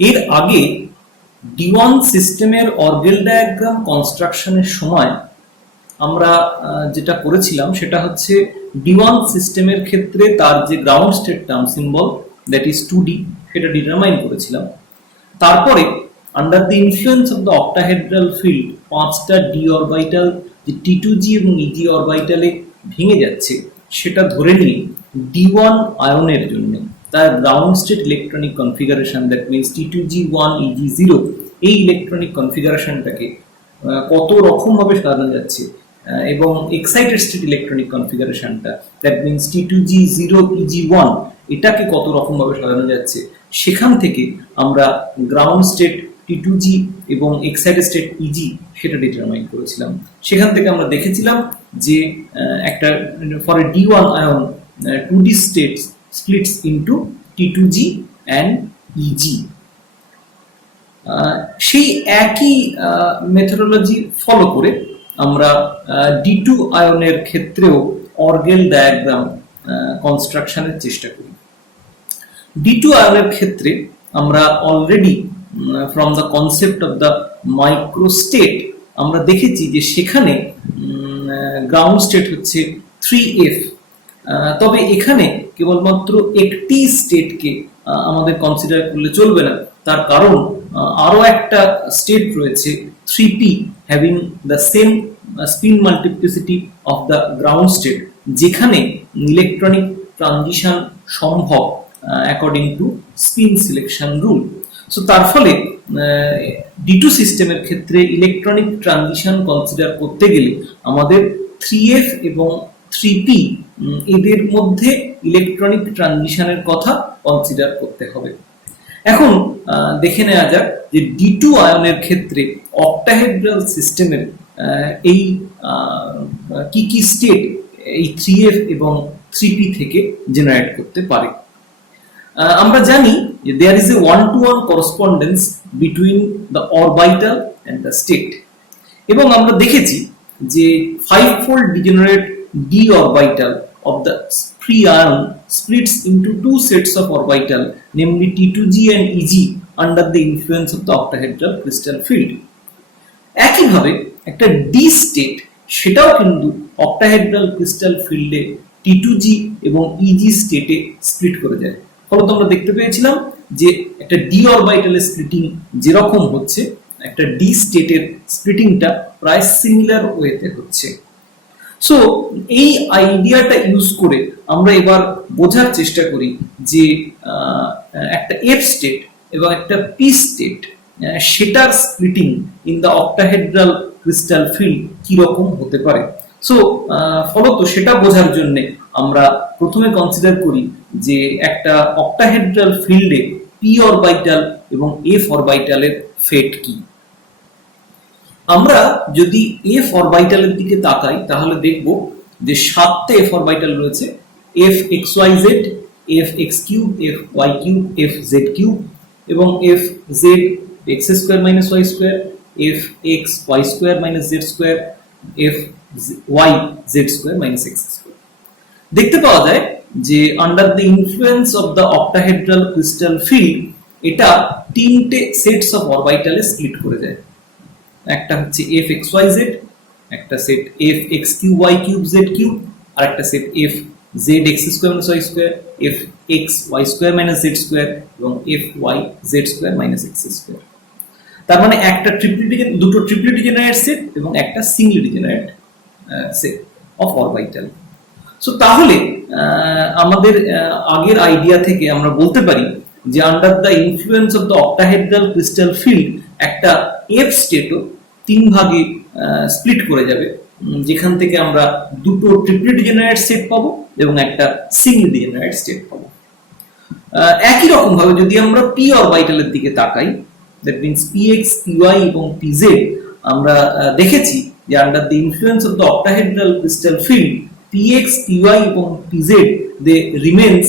এর আগে D1 সিস্টেমের অর্গেল ডায়াগ্রাম কনস্ট্রাকশনের সময় আমরা যেটা করেছিলাম সেটা হচ্ছে D1 সিস্টেমের ক্ষেত্রে তার যে ground state term symbol that is 2D সেটা ডিটারমাইন করেছিলাম। তারপরে under the influence of the octahedral field পাঁচটা ডি অরবিটাল যে T2G এবং EG অরবিটালে ভেঙে যাচ্ছে সেটা ধরে নিয়ে D1 আয়নের জন্য তার ground state electronic configuration that means T2G1 EG0 এই ইলেকট্রনিক কনফিগারেশনটাকে কত রকম ভাবে সাজানো যাচ্ছে এবং এক্সাইটেড স্টেট ইলেকট্রনিক কনফিগারেশনটা দ্যাট মিনস T2G0 EG1 এটাকে কত রকম ভাবে সাজানো যাচ্ছে সেখান থেকে আমরা গ্রাউন্ড স্টেট T2G এবং এক্সাইটেড স্টেট EG সেটা ডিটারমাইন করেছিলাম। সেখান থেকে আমরা দেখেছিলাম যে একটা for a D1 ion 2D states splits into T2G and EG। সেই একই মেথোডোলজি ফলো করে আমরা D2 আয়নের ক্ষেত্রেও অর্গেল ডায়াগ্রাম কনস্ট্রাকশনের চেষ্টা করি। D2 আয়নের ক্ষেত্রে আমরা already from the concept of the microstate আমরা দেখেছি যে সেখানে গ্রাউন্ড স্টেট হচ্ছে 3F, তবে এখানে কেবলমাত্র একটি স্টেটকে আমাদের কনসিডার করলে চলবে না, তার কারণ আরো একটা স্টেট রয়েছে 3P having the same spin multiplicity of the ground state যেখানে ইলেকট্রনিক ট্রানজিশন সম্ভব according to spin selection rule. So তার ফলে D2 সিস্টেমের ক্ষেত্রে ইলেকট্রনিক ট্রানজিশন কনসিডার করতে গেলে আমাদের 3F এবং 3P এদের মধ্যে ইলেকট্রনিক ট্রানজিশনের কথা কনসিডার করতে হবে। এখন দেখে নেওয়া যাক যে D2 আয়নের ক্ষেত্রে অক্টাহেড্রাল সিস্টেমের এই কি কি স্টেট এই 3F এবং 3P থেকে জেনারেট করতে পারে। আমরা জানি যে there is a one-to-one correspondence between the orbital and the state, এবং আমরা দেখেছি যে 5-fold degenerate d orbital of the free ion splits into two sets of orbital, namely T2G and EG under the influence of the octahedral crystal field। একইভাবে একটা d state সেটাও কিন্তু octahedral crystal ফিল্ডে T2G এবং EG স্টেটে split করে যায়। ফলত আমরা দেখতে পেয়েছিলাম যে একটা d অরবিটালের স্প্লিটিং যেরকম হচ্ছে একটা d স্টেটের স্প্লিটিংটা প্রায় সিমিলার ওয়েতে হচ্ছে। সো এই আইডিয়াটা ইউজ করে আমরা এবার বোঝার চেষ্টা করি যে একটা F স্টেট এবং একটা P স্টেট সেটার splitting in the octahedral crystal field কি রকম হতে পারে। সো ফলত সেটা বোঝার জন্য আমরা প্রথমে কনসিডার করি যে একটা অক্টাহেড্রাল ফিল্ডে P অরবিটাল এবং F অরবিটালের ফেট কি। আমরা যদি F অরবিটালের দিকে তাকাই তাহলে দেখব যে 7টা F অরবিটাল রয়েছে, Fxyz, Fx3, Fy3, Fz3 এবং Fz x² - y², Fxy² - z², Fyz² - x²। দেখতে পাওয়া যায় যে under the influence of the octahedral crystal field এটা তিনটে সেটস অফ অরবিটালে স্প্লিট করে যায়। একটা হচ্ছে Fxyz, একটা সেট Fx3y3z3, আর একটা set Fzx² - y², Fxy² - z² এবং Fyz² - x²। তার মানে একটা দুটো ট্রিপলি ডিজেনারেট সেট এবং একটা singly degenerate set of orbital. So তাহলে আমাদের আগের আইডিয়া থেকে আমরা বলতে পারি যে under the influence of the octahedral crystal field একটা F স্টেটও 3 ভাগে স্প্লিট করে যাবে, যেখান থেকে আমরা দুটো ট্রিপলি ডিজেনারেট সেট পাবো এবং একটা সিঙ্গলি ডিজেনারেট স্টেট পাবো। একই রকম ভাবে যদি আমরা P অরবিটালের দিকে তাকাই দ্যাট মিন্স Px, Py এবং Pz আমরা দেখেছি যে under the influence of the octahedral crystal field Px, Py এবং Pz দে রিমেন্স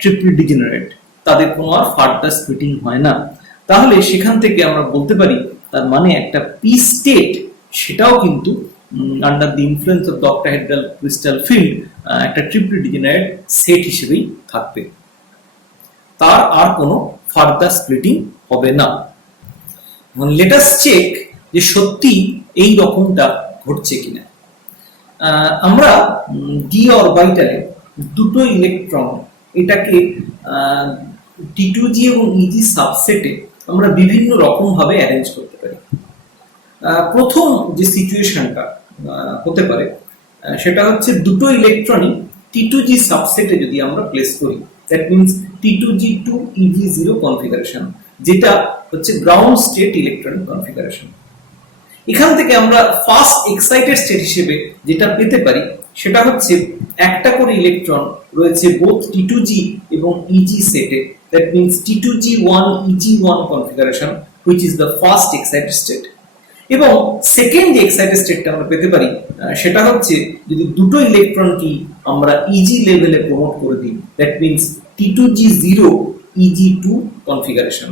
ট্রিপলি ডিজেনারেট, তাদের কোনো আর ফার্দার স্প্লিটিং হয় না। তাহলে সেখান থেকে আমরা বলতে পারি তার মানে একটা P স্টেট সেটাও কিন্তু under the influence of the octahedral crystal field একটা ট্রিপলি ডিজেনারেট সেট হিসেবেই থাকবে, তার আর কোনো ফার্দার স্প্লিটিং হবে না। এখন লেট আস চেক যে সত্যি এই রকমটা ঘটছে কিনা। আমরা ডি অরবিটালে দুটো ইলেকট্রন এটাকে T2g এবং EG সাবসেটে আমরা বিভিন্ন রকম ভাবে অ্যারেঞ্জ করতে পারি। প্রথম যে সিচুয়েশনটা হতে পারে সেটা হচ্ছে দুটো ইলেকট্রনই T2g সাবসেটে যদি আমরা প্লেস করি, that means T2g2 EG0 configuration, যেটা হচ্ছে গ্রাউন্ড স্টেট ইলেকট্রনিক কনফিগারেশন। এখান থেকে আমরা ফার্স্ট এক্সাইটেড স্টেট হিসেবে যেটা পেতে পারি সেটা হচ্ছে একটা করে ইলেকট্রন রয়েছে বোথ T2g এবং EG সেটে, that means T2g1 EG1 configuration, which is the first excited state. এবং সেকেন্ড যে এক্সাইটেড স্টেটটা আমরা পেতে পারি সেটা হচ্ছে যদি দুটো ইলেকট্রনকে আমরা EG লেভেলে প্রমোট করে দিই, that means T2g0 EG2 configuration.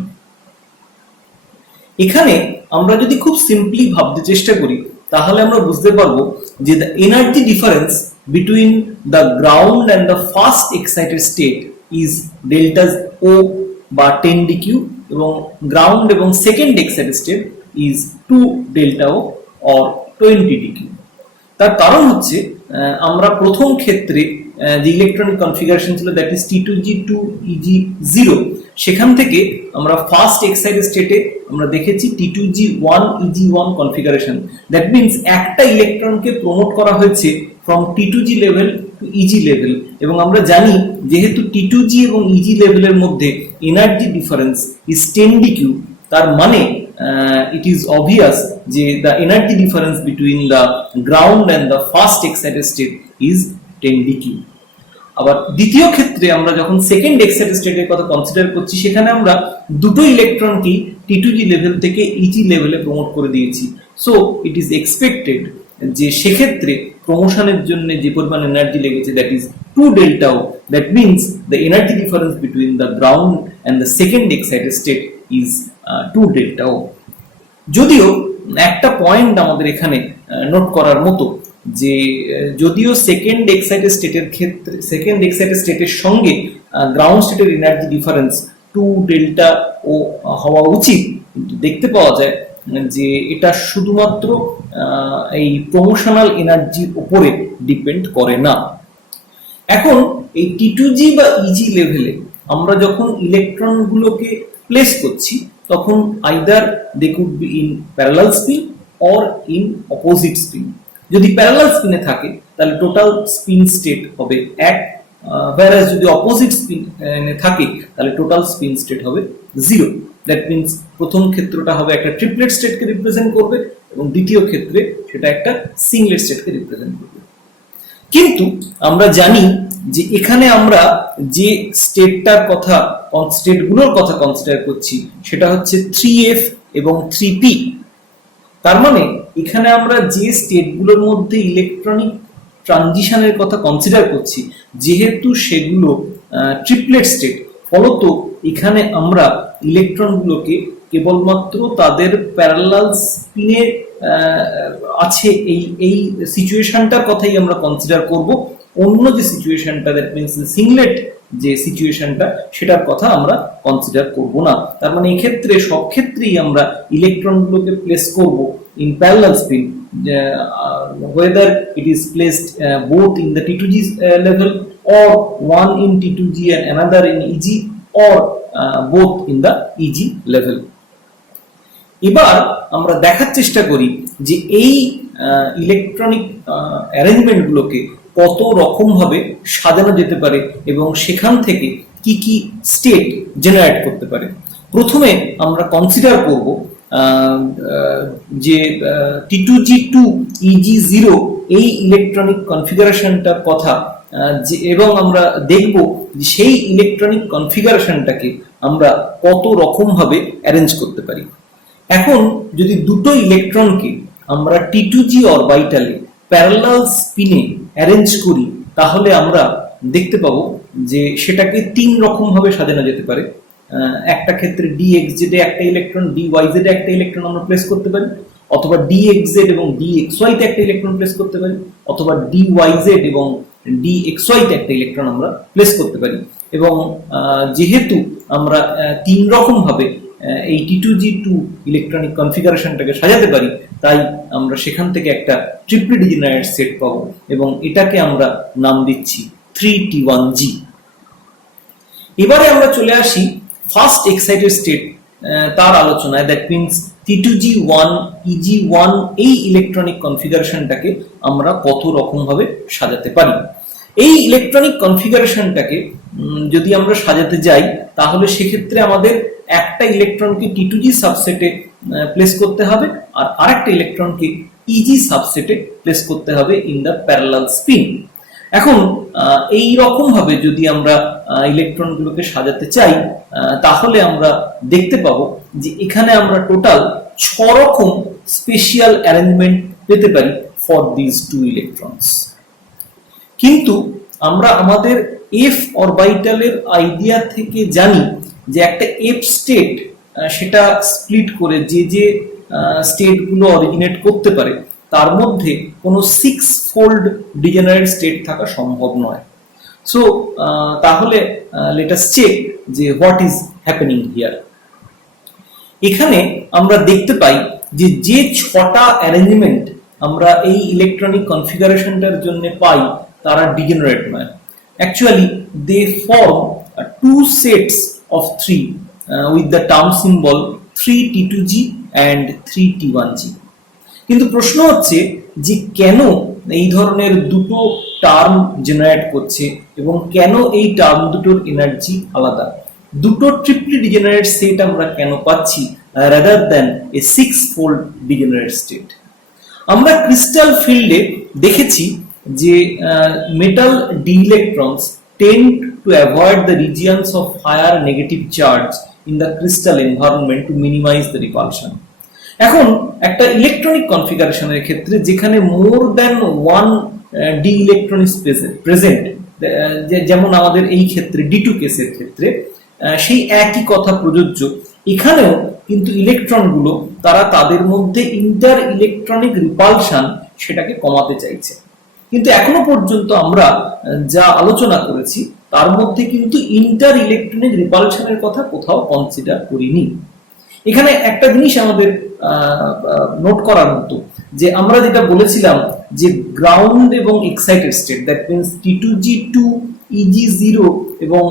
এখানে আমরা যদি খুব সিম্পলি ভাবতে চেষ্টা করি তাহলে আমরা বুঝতে পারবো যে the energy difference between the ground and the first excited state is delta O বা 10dq, এবং গ্রাউন্ড এবং second excited state is 2 delta O or 20dq। তার কারণ হচ্ছে আমরা প্রথম ক্ষেত্রে যে ইলেকট্রনিক কনফিগারেশন ছিল দ্যাট ইজ T2g2 EG0, সেখান থেকে আমরা ফার্স্ট এক্সাইটেড স্টেটে আমরা দেখেছি T2g1 EG1 configuration, that means একটা ইলেকট্রনকে প্রমোট করা হয়েছে from T2g level to EG level. এবং আমরা জানি যেহেতু T2g এবং EG লেভেলের মধ্যে এনার্জি ডিফারেন্স ইজ 10dq, তার মানে it is obvious যে the energy difference between the ground and the first excited state is 10dq। আবার দ্বিতীয় ক্ষেত্রে আমরা যখন সেকেন্ড এক্সাইটেড স্টেটের কথা কনসিডার করছি সেখানে আমরা দুটো ইলেকট্রনকে T2g লেভেল থেকে EG লেভেলে প্রমোট করে দিয়েছি। সো ইট ইজ এক্সপেক্টেড যে সেক্ষেত্রে প্রমোশনের জন্য যে পরিমাণ এনার্জি লেগেছে that is 2 delta O, that means the energy difference between the ground and the second excited state is 2 delta O. যদিও একটা পয়েন্ট আমাদের এখানে নোট করার মতো যে যদিও সেকেন্ড এক্সাইটেড স্টেটের ক্ষেত্রে সেকেন্ড এক্সাইটেড স্টেটের সঙ্গে গ্রাউন্ড স্টেটের এনার্জি ডিফারেন্স 2 ডেল্টা ও হওয়া উচিত, কিন্তু দেখতে পাওয়া যায় যে এটা শুধুমাত্র এই প্রমোশনাল এনার্জির উপরে ডিপেন্ড করে না। এখন এই T2g বা EG লেভেলে আমরা যখন ইলেকট্রনগুলোকে প্লেস করছি তখন either they could be in parallel spin or in opposite spin. যদি প্যারালাল স্পিনে থাকে তাহলে টোটাল স্পিন স্টেট হবে 1, whereas যদি অপোজিট স্পিনে থাকে তাহলে টোটাল স্পিন স্টেট হবে 0। দ্যাট মিন্স প্রথম ক্ষেত্রটা হবে একটা ট্রিপলেট স্টেটকে রিপ্রেজেন্ট করবে এবং দ্বিতীয় ক্ষেত্রে সেটা একটা সিংলেট স্টেটকে রিপ্রেজেন্ট করবে। কিন্তু আমরা জানি যে এখানে আমরা যে স্টেটগুলোর কথা কনসিডার করছি সেটা হচ্ছে 3f এবং 3p। তার মানে এখানে আমরা যে স্টেটগুলোর মধ্যে ইলেকট্রনিক ট্রানজিশনের কথা কনসিডার করছি যেহেতু সেগুলো ট্রিপলেট স্টেট, ফলত এখানে আমরা ইলেকট্রনগুলোকে কেবলমাত্র তাদের প্যারালাল স্পিনে আছে এই সিচুয়েশনটার কথাই আমরা কনসিডার করব। অন্য যে সিচুয়েশনটা দ্যাট মিন্স সিংলেট যে সিচুয়েশনটা সেটার কথা আমরা কনসিডার করব না। তার মানে এই ক্ষেত্রে সব ক্ষেত্রেই আমরা ইলেকট্রনগুলোকে প্লেস করব in parallel spin, whether it is placed both in the T2g level or one in T2g and another in EG or both in the EG level। এবার আমরা দেখার চেষ্টা করি যে এই ইলেকট্রনিক অ্যারেঞ্জমেন্টগুলোকে কত রকম ভাবে সাজানো যেতে পারে এবং সেখান থেকে কি কি স্টেট জেনারেট করতে পারে। প্রথমে আমরা কনসিডার করব যে T2g2 EG0 এই ইলেকট্রনিক কনফিগারেশনটার কথা, এবং আমরা দেখব যে সেই ইলেকট্রনিক কনফিগারেশনটাকে আমরা কত রকম ভাবে অ্যারেঞ্জ করতে পারি। এখন যদি দুটো ইলেকট্রনকে আমরা T2g অরবিটালে প্যারালাল স্পিনে অ্যারেঞ্জ করি তাহলে আমরা দেখতে পাবো যে সেটাকে 3 রকম ভাবে সাজানো যেতে পারে। একটা ক্ষেত্রে dxz এ একটা ইলেকট্রন, dyz এ একটা ইলেকট্রন আমরা প্লেস করতে পারি, অথবা dxz এবং dxy তে একটা ইলেকট্রন প্লেস করতে পারি, অথবা dyz এবং dxy তে একটা ইলেকট্রন আমরা প্লেস করতে পারি। এবং যেহেতু আমরা তিন রকম ভাবে এই T2G2 ইলেকট্রনিক কনফিগারেশনটাকে সাজাতে পারি, তাই আমরা সেখান থেকে একটা ট্রিপলি ডিজেনারেট সেট পাবো এবং এটাকে আমরা নাম দিচ্ছি 3T1G। এবারে আমরা চলে আসি ফার্স্ট এক্সাইটেড স্টেট তার আলোচনায়। দ্যাট মিনস T2G1 EG1 এই ইলেকট্রনিক কনফিগারেশনটাকে আমরা কত রকম ভাবে সাজাতে পারি। এই ইলেকট্রনিক কনফিগারেশনটাকে যদি আমরা সাজাতে যাই, তাহলে সেক্ষেত্রে আমাদের একটা ইলেকট্রনকে T2G সাবসেটে প্লেস করতে হবে আর আরেকটা ইলেকট্রনকে EG সাবসেটে প্লেস করতে হবে ইন দ্য প্যারালাল স্পিন। এখন এই রকম ভাবে যদি আমরা ইলেকট্রনগুলোকে সাজাতে চাই, তাহলে আমরা দেখতে পাবো যে এখানে আমরা টোটাল 6 রকম স্পেশাল অ্যারেঞ্জমেন্ট পেতে পারি ফর দিস টু ইলেকট্রনস। কিন্তু আমরা আমাদের এফ অরবিটালের আইডিয়া থেকে জানি যে একটা এফ স্টেট সেটা স্প্লিট করে যে স্টেটগুলো অরিজিনেট করতে পারে তার মধ্যে কোনো 6 ফোল্ড ডিজেনারেট স্টেট থাকা সম্ভব নয়। সো তাহলে লেট আস চেক যে হোয়াট ইজ হ্যাপেনিং হিয়ার। এখানে আমরা দেখতে পাই যে 6টা অ্যারেঞ্জমেন্ট আমরা এই ইলেকট্রনিক কনফিগারেশনটার জন্য পাই তারা ডিজেনারেট নয়। Actually they form 2 sets of 3 with the term symbol 3T2G and 3T1G। কিন্তু প্রশ্ন হচ্ছে যে কেন এই ধরনের দুটো টার্ম জেনারেট করছে এবং কেন এই টার্ম দুটোর এনার্জি আলাদা, দুটো ট্রিপলি ডিজেনারেট সেট আমরা কেন পাচ্ছি rather than a 6 fold degenerate state. আমরা ক্রিস্টাল ফিল্ডে দেখেছি যে metal d electrons tend to avoid the regions of higher negative charge in the crystal environment to minimise the repulsion. এখন একটা ইলেকট্রনিক কনফিগারেশনের ক্ষেত্রে যেখানে more than 1 d electron is present, যেমন আমাদের এই ক্ষেত্রে D2 কেসের ক্ষেত্রে সেই একই কথা প্রযোজ্য। এখানেও কিন্তু ইলেকট্রনগুলো তারা তাদের মধ্যে ইন্টার ইলেকট্রনিক রিপালশন সেটাকে কমাতে চাইছে। কিন্তু এখনো পর্যন্ত আমরা যা আলোচনা করেছি তার মধ্যে কিন্তু ইন্টার ইলেকট্রনিক রিপালশনের কথা কোথাও কনসিডার করিনি। এখানে একটা জিনিস আমাদের নোট করার মতো যে আমরা যেটা বলেছিলাম যে গ্রাউন্ড এবং excited state, that means T2G2 EG0 এবং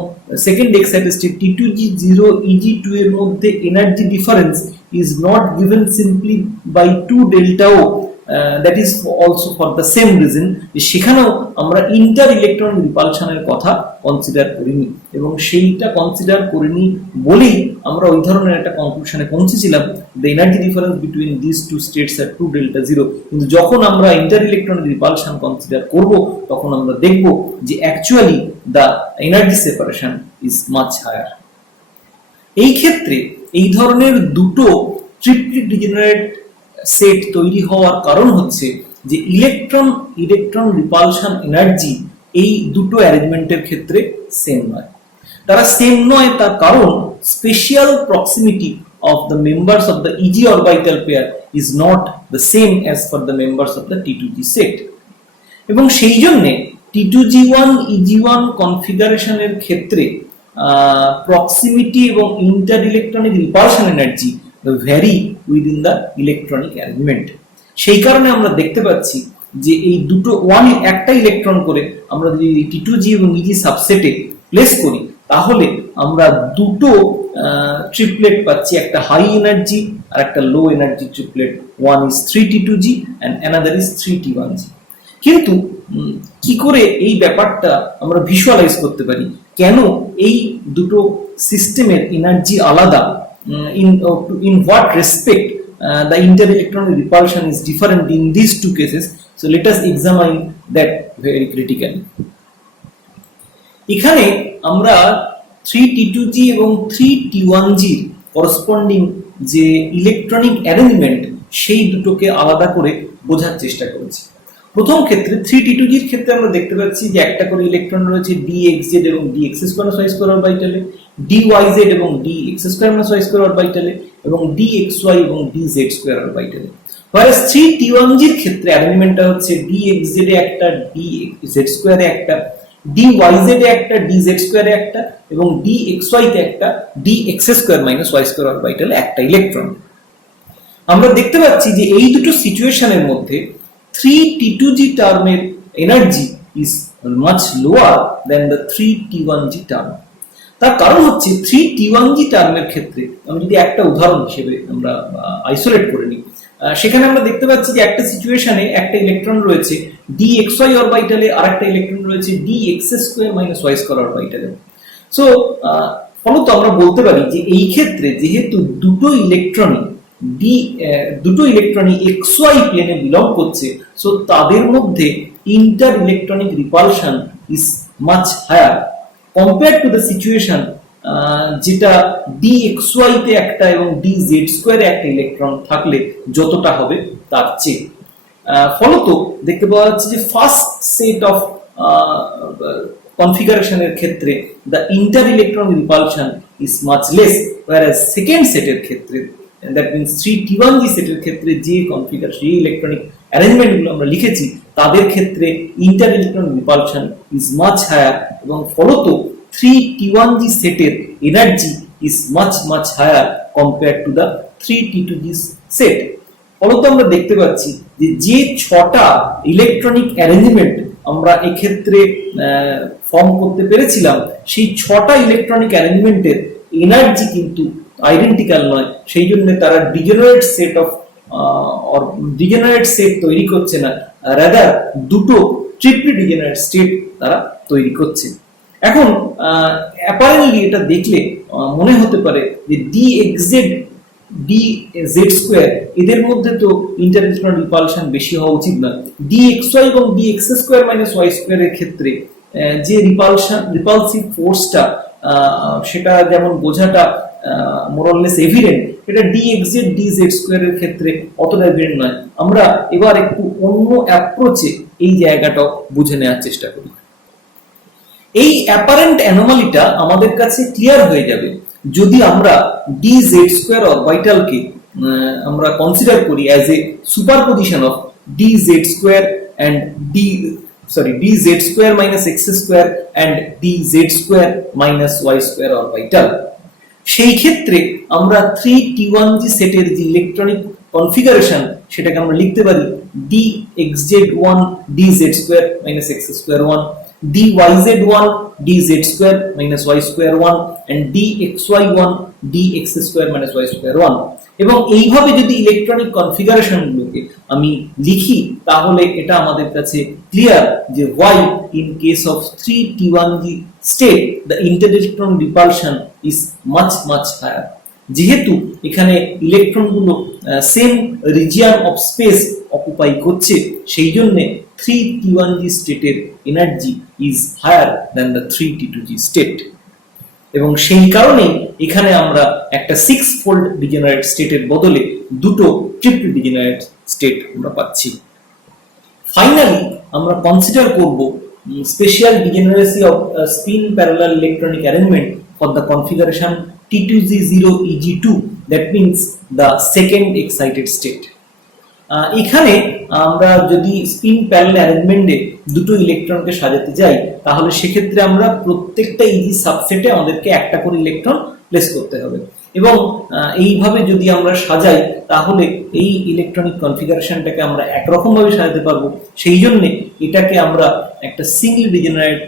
second excited state T2G0 EG2 এর মধ্যে energy difference is not given simply by 2 delta O, that is also for the same reason যে সেখানেও আমরা ইন্টার ইলেকট্রন রিপালশনের কথা কনসিডার করিনি এবং সেইটা কনসিডার করিনি বলেই আমরা ওই ধরনের একটা কনক্লুশনে পৌঁছেছিলাম the energy difference between this two states are 2 delta 0। কিন্তু যখন আমরা ইন্টার ইলেকট্রন রিপালশন কনসিডার করব তখন আমরা দেখব যে actually the energy separation is much higher. এই ক্ষেত্রে এই ধরনের দুটো ট্রিপলি ডিজেনারেট সেট তৈরি হওয়ার কারণ হচ্ছে যে ইলেকট্রন রিপালশন এনার্জি এই দুটো অ্যারেঞ্জমেন্টের ক্ষেত্রে সেম নয়। তারা সেম নয় তার কারণ special proximity of the members of the EG orbital pair is not the same as for the members of the T2G set। এবং সেই জন্য T2G1 EG1 কনফিগারেশনের ক্ষেত্রে প্রক্সিমিটি এবং inter electronic repulsion energy vary within the electronic arrangement. সেই কারণে আমরা দেখতে পাচ্ছি যে এই দুটো একটা ইলেকট্রন করে আমরা যদি T2G এবং EG সাবসেটে প্লেস করি তাহলে আমরা দুটো ট্রিপলেট পাচ্ছি, একটা হাই এনার্জি আর একটা low energy triplet. One is 3T2G and another is 3T1G। কিন্তু কি করে এই ব্যাপারটা আমরা ভিজুয়ালাইজ করতে পারি, কেন এই দুটো সিস্টেমের এনার্জি আলাদা, in what respect the inter-electronic repulsion is different in these two cases? So let us examine that very critically. এখানে আমরা 3T2G এবং 3T1G করসপন্ডিং যে ইলেকট্রনিক অ্যারেঞ্জমেন্ট সেই দুটোকে আলাদা করে বোঝার চেষ্টা করেছি। প্রথম ক্ষেত্রে 3T2G এর ক্ষেত্রে আমরা দেখতে পাচ্ছি যে একটা করে ইলেকট্রন রয়েছে dxz এবং dx2 অরবিটালে, dyz এবং dx2 অরবিটালে এবং dxy এবং dz2 অরবিটালে। whereas 3T1G এর ক্ষেত্রে অ্যারেঞ্জমেন্টটা হচ্ছে dxz এ একটা, dz2 এ একটা dyz এ একটা, dz স্কয়ারে একটা এবং dxy তে একটা, dx square minus y square অরবিটালে একটা ইলেকট্রন। আমরা দেখতে পাচ্ছি যে এই দুটো সিচুয়েশনের মধ্যে 3t2g টার্মের energy is much lower than the 3t1g term. তার কারণ হচ্ছে 3t1g টার্মের ক্ষেত্রে আমি যদি একটা উদাহরণ হিসেবে আমরা আইসোলেট করে নিই, সেখানে আমরা দেখতে পাচ্ছি যে একটা সিচুয়েশনে একটা ইলেকট্রন রয়েছে dxy অরবিটালে আর একটা ইলেকট্রন রয়েছে dx square minus y square অরবিটালে। সো ফলত আমরা বলতে পারি যে এই ক্ষেত্রে যেহেতু দুটো ইলেকট্রনই xy প্লেনে বিলং করছে, সো তাদের মধ্যে inter electronic repulsion is much higher compare to the situation যেটা dxy তে একটা এবং dz স্কয়ারে একটা ইলেকট্রন থাকলে যতটা হবে তার চেয়ে। ফলত দেখতে পাওয়া যাচ্ছে যে ফার্স্ট সেট অফ কনফিগারেশনের ক্ষেত্রে the inter electron repulsion is much less, whereas second সেটের ক্ষেত্রে, দ্যাট মিন্স 3t1g সেটের ক্ষেত্রে যে কনফিগারেশন, ইলেকট্রনিক অ্যারেঞ্জমেন্টগুলো আমরা লিখেছি তাদের ক্ষেত্রে inter electron repulsion is much higher এবং ফলত 3t1g সেটের energy is much higher compare to the 3t2g set. ফলত আমরা দেখতে পাচ্ছি যে ছটা ইলেকট্রনিক অ্যারেঞ্জমেন্ট আমরা এক্ষেত্রে ফর্ম করতে পেরেছিলাম, সেই ছটা ইলেকট্রনিক অ্যারেঞ্জমেন্টের এনার্জি কিন্তু আইডেন্টিক্যাল নয়, সেই জন্য তারা ডিজেনারেট সেট তৈরি করছে না, রাদার দুটো ট্রিপলি ডিজেনারেট স্টেট তারা তৈরি করছে। এখন অ্যাপারেন্টলি এটা দেখলে মনে হতে পারে যে dz স্কয়ার এদের মধ্যে তো ইন্টার ইলেকট্রন রিপালশন বেশি হওয়া উচিত না। dxy এবং dx স্কয়ার মাইনাস y স্কয়ারের ক্ষেত্রে যে রিপালসিভ ফোর্সটা সেটা যেমন বোঝাটা মোরলেস এভিডেন্ট, এটা dxz dz স্কয়ারের ক্ষেত্রে অতটা এভিডেন্ট নয়। আমরা এবার একটু অন্য অ্যাপ্রোচে এই জায়গাটা বুঝে নেওয়ার চেষ্টা করি। এই অ্যাপারেন্ট অ্যানোমালিটা আমাদের কাছে ক্লিয়ার হয়ে যাবে যদি আমরা dz স্কয়ার অরবিটালকে আমরা কনসিডার করি as a superposition of dz square and dz square minus x square and dz square minus y square orbital. সেই ক্ষেত্রে আমরা 3t1g সেটের যে ইলেকট্রনিক কনফিগারেশন সেটাকে আমরা লিখতে পারি dxz1 dz square minus x square 1, dyz1 dz square minus y square 1 and dxy1 dx square minus y square 1। এবং এইভাবে যদি ইলেকট্রনিক কনফিগারেশনগুলোকে আমি লিখি তাহলে এটা আমাদের কাছে ক্লিয়ার যে why in case of 3t1g state the inter-electron repulsion is much higher। যেহেতু এখানে ইলেকট্রনগুলো same region of space occupy করছে, সেই জন্য 3t1g স্টেটের energy is higher than the 3t2g state, এবং সেই কারণেই এখানে আমরা একটা 6-fold ডিজেনারেট স্টেটের বদলে দুটো ট্রিপল ডিজেনারেট স্টেট আমরা পাচ্ছি। ফাইনালি আমরা কনসিডার করব special degeneracy of spin parallel electronic arrangement for the configuration T2g0 that means the second excited state। এখানে আমরা যদি স্পিন প্যারালাল অ্যারেঞ্জমেন্টে দুটো ইলেকট্রনকে সাজাতে যাই তাহলে সেক্ষেত্রে আমরা প্রত্যেকটা ইজি সাবসেটে আমাদেরকে একটা করে ইলেকট্রন প্লেস করতে হবে, এবং এইভাবে যদি আমরা সাজাই তাহলে এই ইলেকট্রনিক কনফিগারেশনটাকে আমরা একরকম ভাবে সাজাতে পারবো। সেই জন্য এটাকে আমরা একটা সিঙ্গেল ডিজেনারেট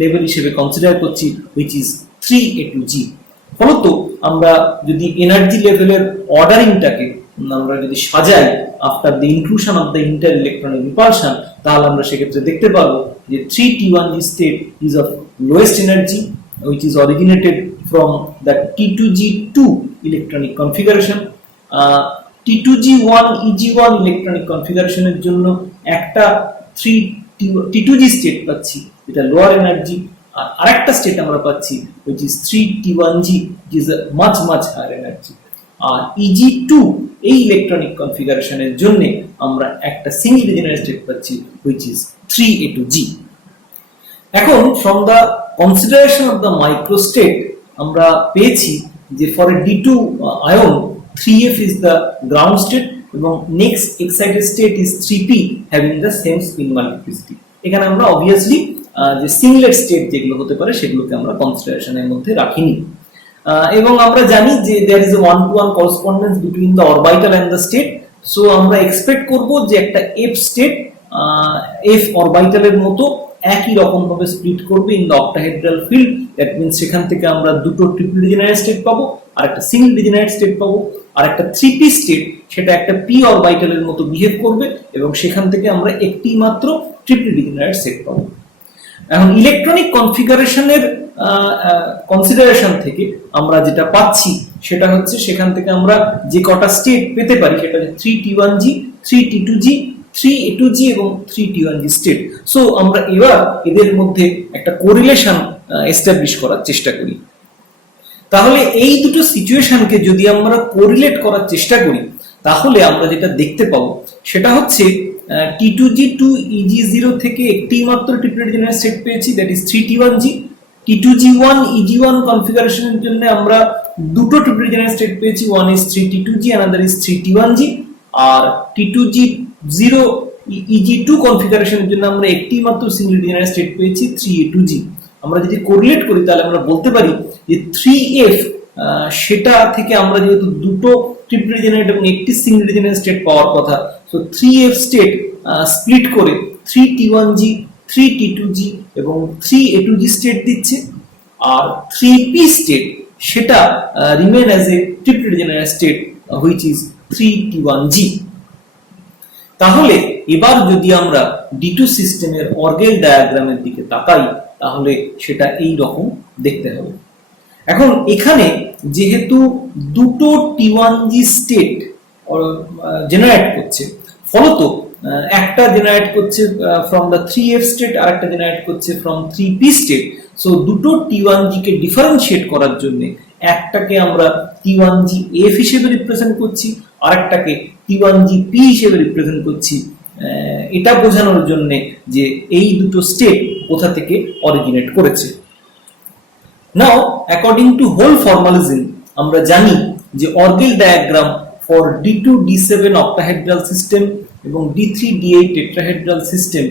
লেভেল হিসেবে কনসিডার করছি, which is 3a2g। ফলত আমরা যদি এনার্জি লেভেলের অর্ডারিংটাকে আমরা যদি সাজাই after the inclusion of the inter electronic repulsion, তাহলে আমরা সেক্ষেত্রে দেখতে পারবো যে 3t1g state is of lowest energy which is originated from the T2g2 electronic configuration। T2g1 EG1 electronic configuration এর জন্য একটা T2g state পাচ্ছি যেটা লোয়ার এনার্জি, আর আরেকটা স্টেট আমরা পাচ্ছি which is 3t1g which is a much higher energy। R EG2 এই electronic কনফিগারেশনের জন্য আমরা একটা সিঙ্গেল ডিজেনারেট স্টেট পাচ্ছি which is 3a2g। এখন from the consideration of the microstate আমরা পেয়েছি যে for a D2 ion 3f is the ground state এবং next excited state is 3p having the same spin multiplicity। এখানে আমরা obviously যে সিংলেট state যেগুলো হতে পারে সেগুলোকে আমরা কনসিডারেশনের মধ্যে রাখিনি। এবং আমরা জানি যে there is a one to one correspondence between the orbital and the state. So আমরা এক্সপেক্ট করব যে একটা এফ স্টেট এফ অরবিটালের মতো একই রকম ভাবে স্প্লিট করবে in the octahedral field. That means সেখান থেকে আমরা দুটো ট্রিপল ডিজেনারেট স্টেট পাবো, আর একটা সিঙ্গেল ডিজেনারেট স্টেট পাবো, আর একটা 3p স্টেট সেটা একটা p অরবিটালের মতো বিহেভ করবে এবং সেখান থেকে আমরা একটি মাত্র ট্রিপল ডিজেনারেট স্টেট পাবো। এখন ইলেকট্রনিক কনফিগারেশনের কনসিডারেশন থেকে আমরা যেটা পাচ্ছি সেটা হচ্ছে সেখান থেকে আমরা যে কটা স্টেট পেতে পারি সেটা হচ্ছে 3t1g, 3t2g, 3a2g এবং 3t1g স্টেট। সো আমরা এবার এদের মধ্যে একটা কোরিলেশন এস্টাবলিশ করার চেষ্টা করি। তাহলে এই দুটো সিচুয়েশনকে যদি আমরা কোরিলেট করার চেষ্টা করি তাহলে আমরা যেটা দেখতে পাবো সেটা হচ্ছে t2g 2eg0 থেকে একটি মাত্র ট্রিপল ডিজেনারেট স্টেট পেয়েছি, that is 3t1g। t2g1 eg1 কনফিগারেশনের জন্য আমরা দুটো ট্রিপল ডিজেনারেট স্টেট পেয়েছি, one is 3t2g another is 3t1g। আর t2g0 eg2 কনফিগারেশনের জন্য আমরা একটি মাত্র সিঙ্গেল ডিজেনারেট স্টেট পেয়েছি, 3a2g। আমরা যদি কোরিলেট করি তাহলে আমরা বলতে পারি যে 3f সেটা থেকে আমরা যেহেতু দুটো ট্রিপল ডিজেনারেট এবং একটি সিঙ্গেল ডিজেনারেট স্টেট পাওয়ার কথা, সো 3f স্টেট স্প্লিট করে 3t1g, 3t2g এবং 3a2g স্টেট দিচ্ছে, আর 3p স্টেট সেটা remain as a triple degenerate state which is 3t1g। তাহলে এবার যদি আমরা D2 সিস্টেমের অর্গেল ডায়াগ্রামের দিকে তাকাই তাহলে সেটা এই রকম দেখতে হবে। এখন এখানে যেহেতু দুটো t1g স্টেট জেনারেট করছে, ফলত একটা জেনারেট করছে ফ্রম দ্য 3f স্টেট আর একটা জেনারেট করছে ফ্রম 3p স্টেট। সো দুটো t1g কে ডিফারেন্সিয়েট করার জন্য একটাকে আমরা t1g f হিসেবে রিপ্রেজেন্ট করছি, আরেকটাকে t1g p হিসেবে রিপ্রেজেন্ট করছি, এটা বোঝানোর জন্য যে এই দুটো স্টেট কোথা থেকে অরিজিনেট করেছে। Now according to whole formalism আমরা জানি যে Orgel diagram for D2 D7 octahedral system এবং D3 D8 tetrahedral system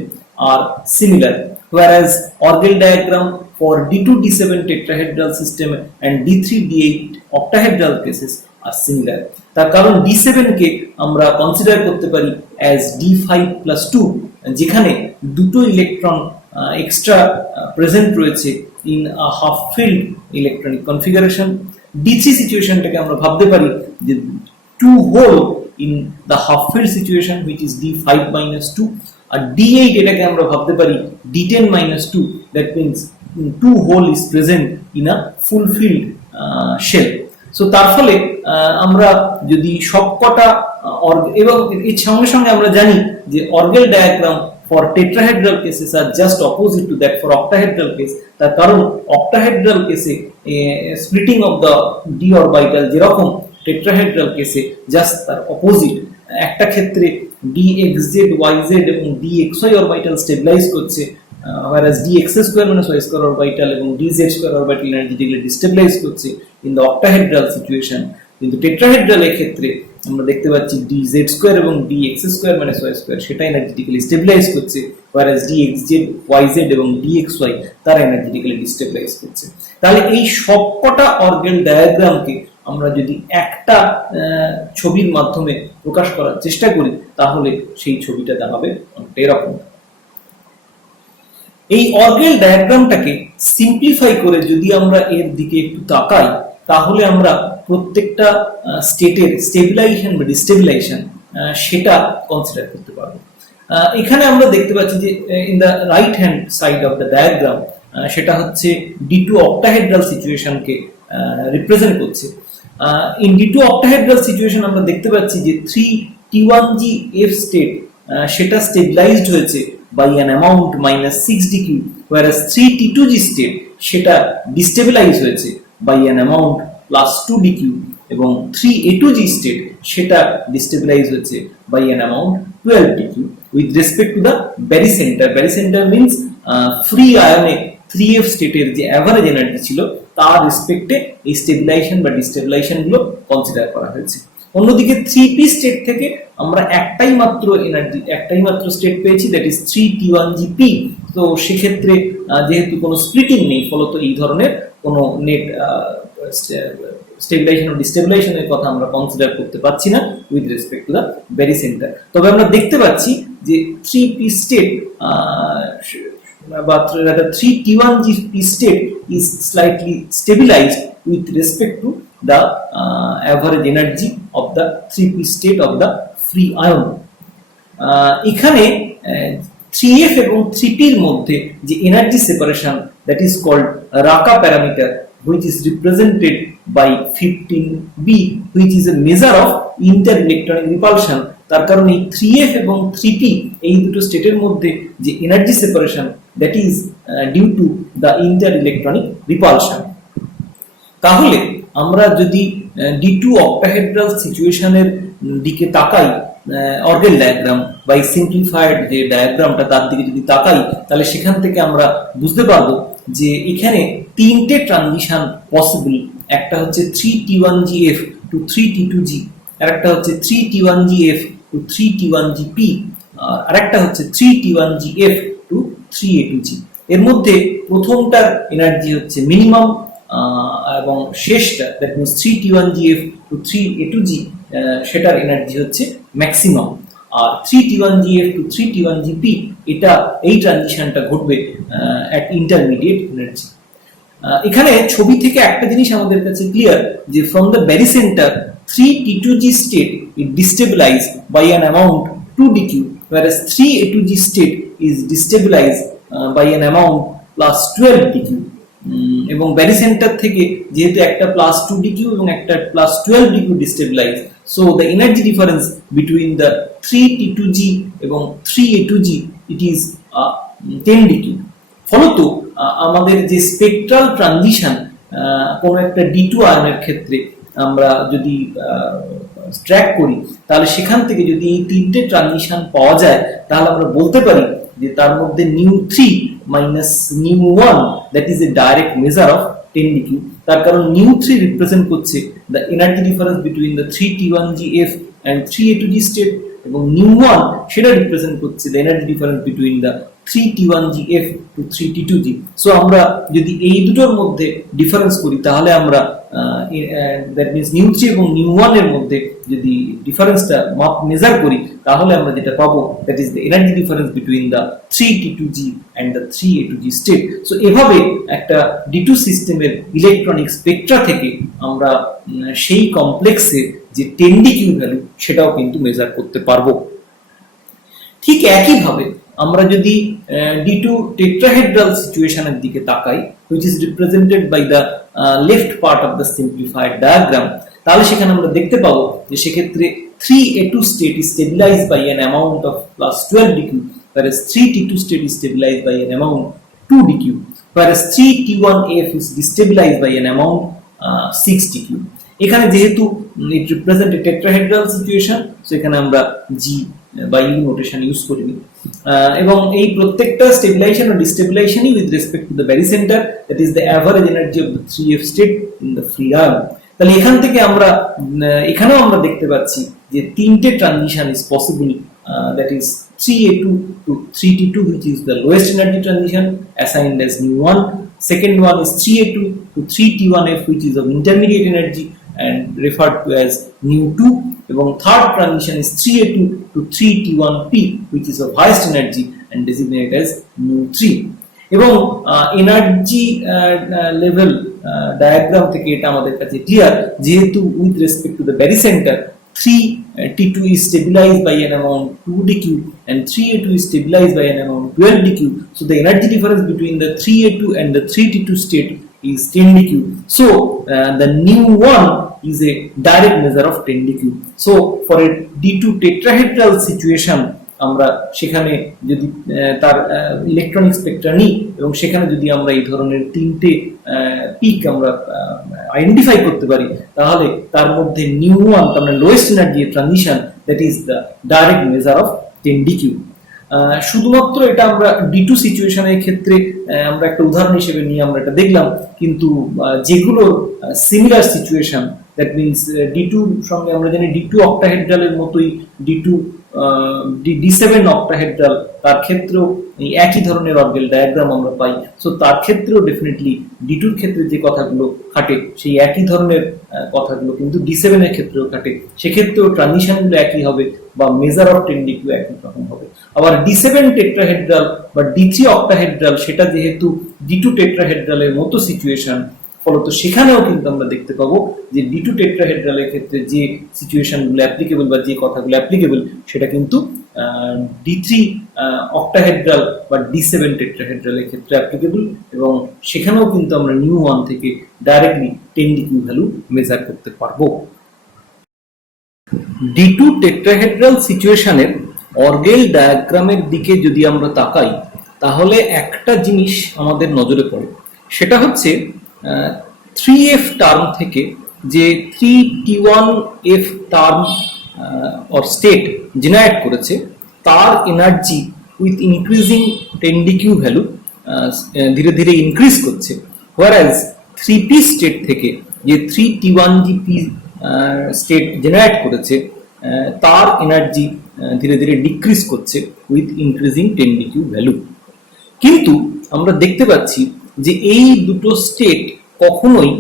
are similar, whereas orgel diagram for D2 D7 tetrahedral system and D3 D8 octahedral cases are similar. তার কারণ D7 কে আমরা consider করতে পারি as D5+2 যেখানে দুটো electron extra present রয়েছে in a half field electronic configuration. D3 সিচুয়েশনটাকে আমরা ভাবতে পারি যে two hole in the half field situation which is D5-2, R D8 এটাকে আমরা ভাবতে পারি D10-2, that means two hole is present in a full field shell. So তার ফলে আমরা যদি সবকটা এবং এর সঙ্গে সঙ্গে আমরা জানি যে Orgel diagram for tetrahedral cases are just opposite to that for octahedral case. তার কারণ octahedral case splitting of the d orbital যেরকম টেট্রাহেড্রাল কেসে জাস্ট তার অপোজিট, একটা ক্ষেত্রে dxz yz এবং dxy অরবিটাল স্টেবিলাইজ করছে, whereas dx2 y square orbital এবং dz square orbital energetically destabilise করছে ইন দ্য অক্টাহেড্রাল সিচুয়েশন। কিন্তু টেট্রাহেড্রাল এর ক্ষেত্রে আমরা দেখতে পাচ্ছি dz2 এবং dx2 y স্কয়ার সেটা এনার্জেটিক্যালি স্টেবিলাইজ করছে, whereas dxz yz এবং dxy তারা এনার্জেটিক্যালি ডিস্টেবিলাইজ করছে। তাহলে এই সবকটা অর্গেল ডায়াগ্রামকে আমরা যদি একটা ছবির মাধ্যমে প্রকাশ করার চেষ্টা করি তাহলে সেই ছবিটা দাঁড়াবে এরকম। এই অর্গেল ডায়াগ্রামটাকে সিম্পলিফাই করে যদি আমরা এর দিকে একটু তাকাই তাহলে আমরা প্রত্যেকটা স্টেটের স্টেবিলাইজেশন বা ডিস্টেবিলাইজেশন সেটা কনসিডার করতে পারবো। এখানে আমরা দেখতে পাচ্ছি যে in the right hand side of the diagram সেটা হচ্ছে D2 অক্টাহেড্রাল সিচুয়েশনকে রিপ্রেজেন্ট করছে। ইন D2 octahedral situation আমরা দেখতে পাচ্ছি যে 3t1g f স্টেট সেটা স্টেবিলাইজড হয়েছে by an amount -6dq, whereas 3t2g state সেটা ডিস্টেবিলাইজ হয়েছে by an amount +2dq এবং 3a2g স্টেট সেটা ডিস্টেবিলাইজ হয়েছে by an amount 12dq with respect to the barycenter. Barycenter means free ion 3f স্টেটের যে average energy ছিল তার রেসপেক্টে এই স্টেবিলাইজেশন বা ডিস্টেবিলাইজেশন গুলো কনসিডার করা হয়েছে। অন্যদিকে 3p স্টেট থেকে আমরা একটাই মাত্র স্টেট পেয়েছি, দ্যাট ইজ 3t1gp। তো সেক্ষেত্রে যেহেতু কোনো স্প্লিটিং নেই, ফলত এই ধরনের কোনো নেট স্টেবিলাইজেশন ও ডিস্টেবিলাইজেশনের কথা আমরা কনসিডার করতে পারছি না উইথ রেসপেক্ট টু দ্য ব্যারিসেন্টার। তবে আমরা দেখতে পাচ্ছি যে 3p state but rather 3t1gp state is slightly stabilized with respect to the average energy of the 3p state of the free ion. এখানে 3f এবং 3p এর মধ্যে যে energy separation, that is called Racah parameter, which is represented by 15b, which is a measure of inter-electronic repulsion। তার কারণ এই 3f এবং 3p এই দুটো স্টেটের মধ্যে যে energy separation, that is due to the inter electronic repulsion. তাহলে আমরা যদি D2 অক্টাহেড্রাল সিচুয়েশনের দিকে তাকাই, অর্গেল ডায়াগ্রাম বা সিম্পলিফাইড যে ডায়াগ্রামটা তার দিকে যদি তাকাই, তাহলে সেখান থেকে আমরা বুঝতে পারবো যে এখানে তিনটে ট্রানজিশন পসিবল। একটা হচ্ছে 3t1gf টু 3t2g, আর একটা হচ্ছে 3t1gf টু 3t1gp, আর একটা হচ্ছে 3t1gf টু 3a2g। এর মধ্যে প্রথমটার এনার্জি হচ্ছে মিনিমাম, এবং শেষটা that means 3t1gf two 3a2g সেটার এনার্জি হচ্ছে ম্যাক্সিমাম। আর 3t1gf টু 3t1gp এই ট্রানজিশনটা ঘটবে অ্যাট ইন্টারমিডিয়েট এনার্জি। এখানে ছবি থেকে একটা জিনিস আমাদের কাছে ক্লিয়ার যে from the barycentre 3t2g state is destabilized by an amount 2dq, whereas 3a2g state is destabilized by an amount plus 12dq। এবং ব্যারিসেন্টার থেকে যেহেতু একটা প্লাস 2dq এবং একটা plus 12dq destabilise, so the energy difference between the 3t2g এবং 3a2g it is 10dq। ফলত আমাদের যে স্পেকট্রাল ট্রানজিশন কোন একটা D2 আয়নের ক্ষেত্রে আমরা যদি ট্র্যাক করি, তাহলে সেখান থেকে যদি এই তিনটে ট্রানজিশন পাওয়া যায়, তাহলে আমরা বলতে পারি যে তার মধ্যে nu3 minus nu1 that is a direct measure of 10dq। তার কারণ nu3 রিপ্রেজেন্ট করছে the energy difference between the 3t1gf and 3a2g state, এবং nu1 সেটা রিপ্রেজেন্ট করছে the energy difference between the 3t1gf to 3t2g। So আমরা যদি এই দুটোর মধ্যে ডিফারেন্স করি, তাহলে আমরা দ্যাট মিনস nu3 এবং nu1 এর মধ্যে যদি ডিফারেন্সটা মেজার করি, তাহলে আমরা যেটা পাবো that is the energy difference between the 3t2g and the 3a2g state. So এভাবে একটা D2 সিস্টেমের ইলেকট্রনিক স্পেকট্রা থেকে আমরা সেই কমপ্লেক্সে যে 10dq ভ্যালু সেটাও কিন্তু মেজার করতে পারবো। ঠিক একইভাবে আমরা যদি D2 tetrahedral সিচুয়েশনের দিকে তাকাই, which is represented by the left part of the simplified diagram, তাহলে সেখানে আমরা দেখতে পাবো যে সেক্ষেত্রে 3a2 state is stabilized by an amount of plus 12dq, whereas 3t2 state is stabilized by an amount 2dq, whereas 3t1f is destabilized by an amount 6dq। এখানে যেহেতু it represent a tetrahedral situation, so এখানে আমরা g বা you notation use করিনি, এবং এই প্রত্যেকটা stabilization ও ডিস্টেবিলাইজেশনই with respect to the barycentre, that is the average energy of the 3f state in the free ion. তাহলে এখান থেকে আমরা এখানেও আমরা দেখতে পাচ্ছি যে তিনটে transition is possible, that is 3a2 to 3t2 which is the lowest energy transition assigned as nu1, second one is 3a2 to 3t1f which is of intermediate energy and referred to as nu2, এবং third transition is 3a2 to 3t1p which is of highest energy and designated as nu3। এবং energy level diagram থেকে এটা আমাদের কাছে clear, যেহেতু with respect to the barycentre 3t2 is stabilized by an amount 2dq and 3a2 is stabilized by an amount 12dq, so the energy difference between the 3a2 and the 3t2 state is 10dq, so the nu1 is a direct measure of 10dq। so for a D2 tetrahedral situation আমরা সেখানে যদি তার electronic Spectra নিই এবং সেখানে যদি আমরা এই ধরনের তিনটে পিক আমরা আইডেন্টিফাই করতে পারি, তাহলে তার মধ্যে nu1 তার মানে lowest energy transition, that is the direct measure of 10dq। শুধুমাত্র এটা আমরা D2 সিচুয়েশনের ক্ষেত্রে আমরা একটা উদাহরণ হিসেবে নিয়ে আমরা এটা দেখলাম, কিন্তু যেগুলোর similar situation that means D2 সঙ্গে আমরা জানি D2 অক্টাহেড্রালের মতোই D2 D7 অক্টাহেড্রাল, তার ক্ষেত্রেও এই একই ধরনের অর্গেল ডায়াগ্রাম আমরা পাই। সো তার ক্ষেত্রেও ডেফিনেটলি D2 এর ক্ষেত্রে যে কথাগুলো খাটে সেই একই ধরনের কথাগুলো কিন্তু D7 এর ক্ষেত্রেও খাটে, সেক্ষেত্রেও ট্রানজিশনগুলো একই হবে বা মেজার অফ 10dq একই রকম হবে। আবার D7 টেট্রাহেড্রাল বা D3 অক্টাহেড্রাল সেটা যেহেতু D2 টেট্রাহেড্রালের মতো সিচুয়েশন, ফলত সেখানেও কিন্তু আমরা দেখতে পাবো যে D2 টেট্রাহেড্রালের ক্ষেত্রে যে সিচুয়েশনগুলো অ্যাপ্লিকেবল বা যে কথাগুলো অ্যাপ্লিকেবল সেটা কিন্তু D3 অক্টাহেড্রাল বা D7 টেট্রাহেড্রালের ক্ষেত্রে অ্যাপ্লিকেবল, এবং সেখানেও কিন্তু আমরা নিউ ওয়ান থেকে ডাইরেক্টলি 10dq ভ্যালু মেজার করতে পারবো। D2 টেট্রাহেড্রাল সিচুয়েশনের অর্গেল ডায়াগ্রামের দিকে যদি আমরা তাকাই তাহলে একটা জিনিস আমাদের নজরে পড়ে, সেটা হচ্ছে 3f টার্ম থেকে যে 3t1f term or state generate করেছে তার energy with increasing 10dq value ধীরে ধীরে ইনক্রিজ করছে, হোয়ারএজ 3p স্টেট থেকে যে 3t1gp স্টেট জেনারেট করেছে তার এনার্জি ধীরে ধীরে ডিক্রিজ করছে উইথ ইনক্রিজিং 10dq ভ্যালু। কিন্তু আমরা দেখতে পাচ্ছি যে এই দুটো স্টেট কখনোই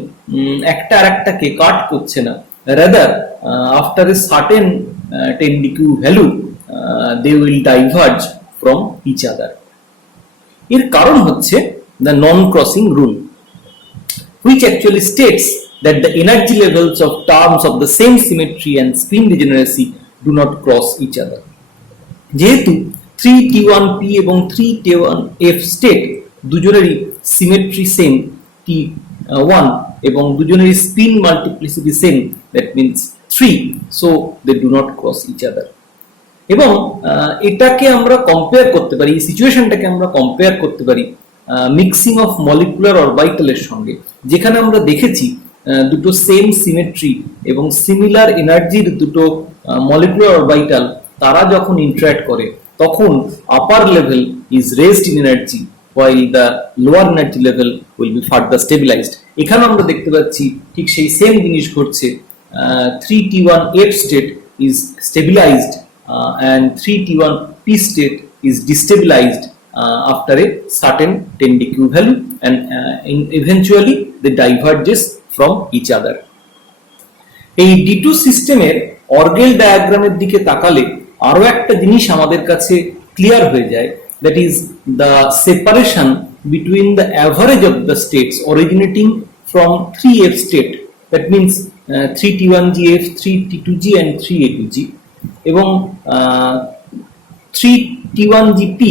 একটা আরেকটাকে কাট করছে না, rather after a certain 10dq value they will diverge from each other. এর কারণ হচ্ছে the non crossing rule, which actually states that the energy levels of terms of the same symmetry and spin degeneracy do not cross each other. যেহেতু 3t1p এবং 3t1f state দুজনেরই symmetry same t1 এবং দুজনেরই spin multiplicity same, that means 3, so they do not cross each other. এবং এটাকে আমরা compare করতে পারি, এই সিচুয়েশনটাকে আমরা কম্পেয়ার করতে পারি মিক্সিং অফ মলিকুলার অরবিটালের সঙ্গে, যেখানে আমরা দেখেছি দুটো সেম সিমেট্রি এবং সিমিলার এনার্জির দুটো মলিকুলার অরবিটাল তারা যখন ইন্টারঅ্যাক্ট করে তখন আপার level is raised in energy while the lower energy level will be further stabilized. এখানে আমরা দেখতে পাচ্ছি ঠিক সেই সেম জিনিস ঘটছে, 3t1f state is stabilized and 3t1p state is destabilized after a certain 10dq value and eventually they diverges from each other. এই D2 সিস্টেমের অর্গেল ডায়াগ্রামের দিকে তাকালে আরো একটা জিনিস আমাদের কাছে ক্লিয়ার হয়ে যায়, that is the separation between the average of the states originating from 3f state, that means 3t1gf, 3t2g and 3a2g, এবং 3t1gp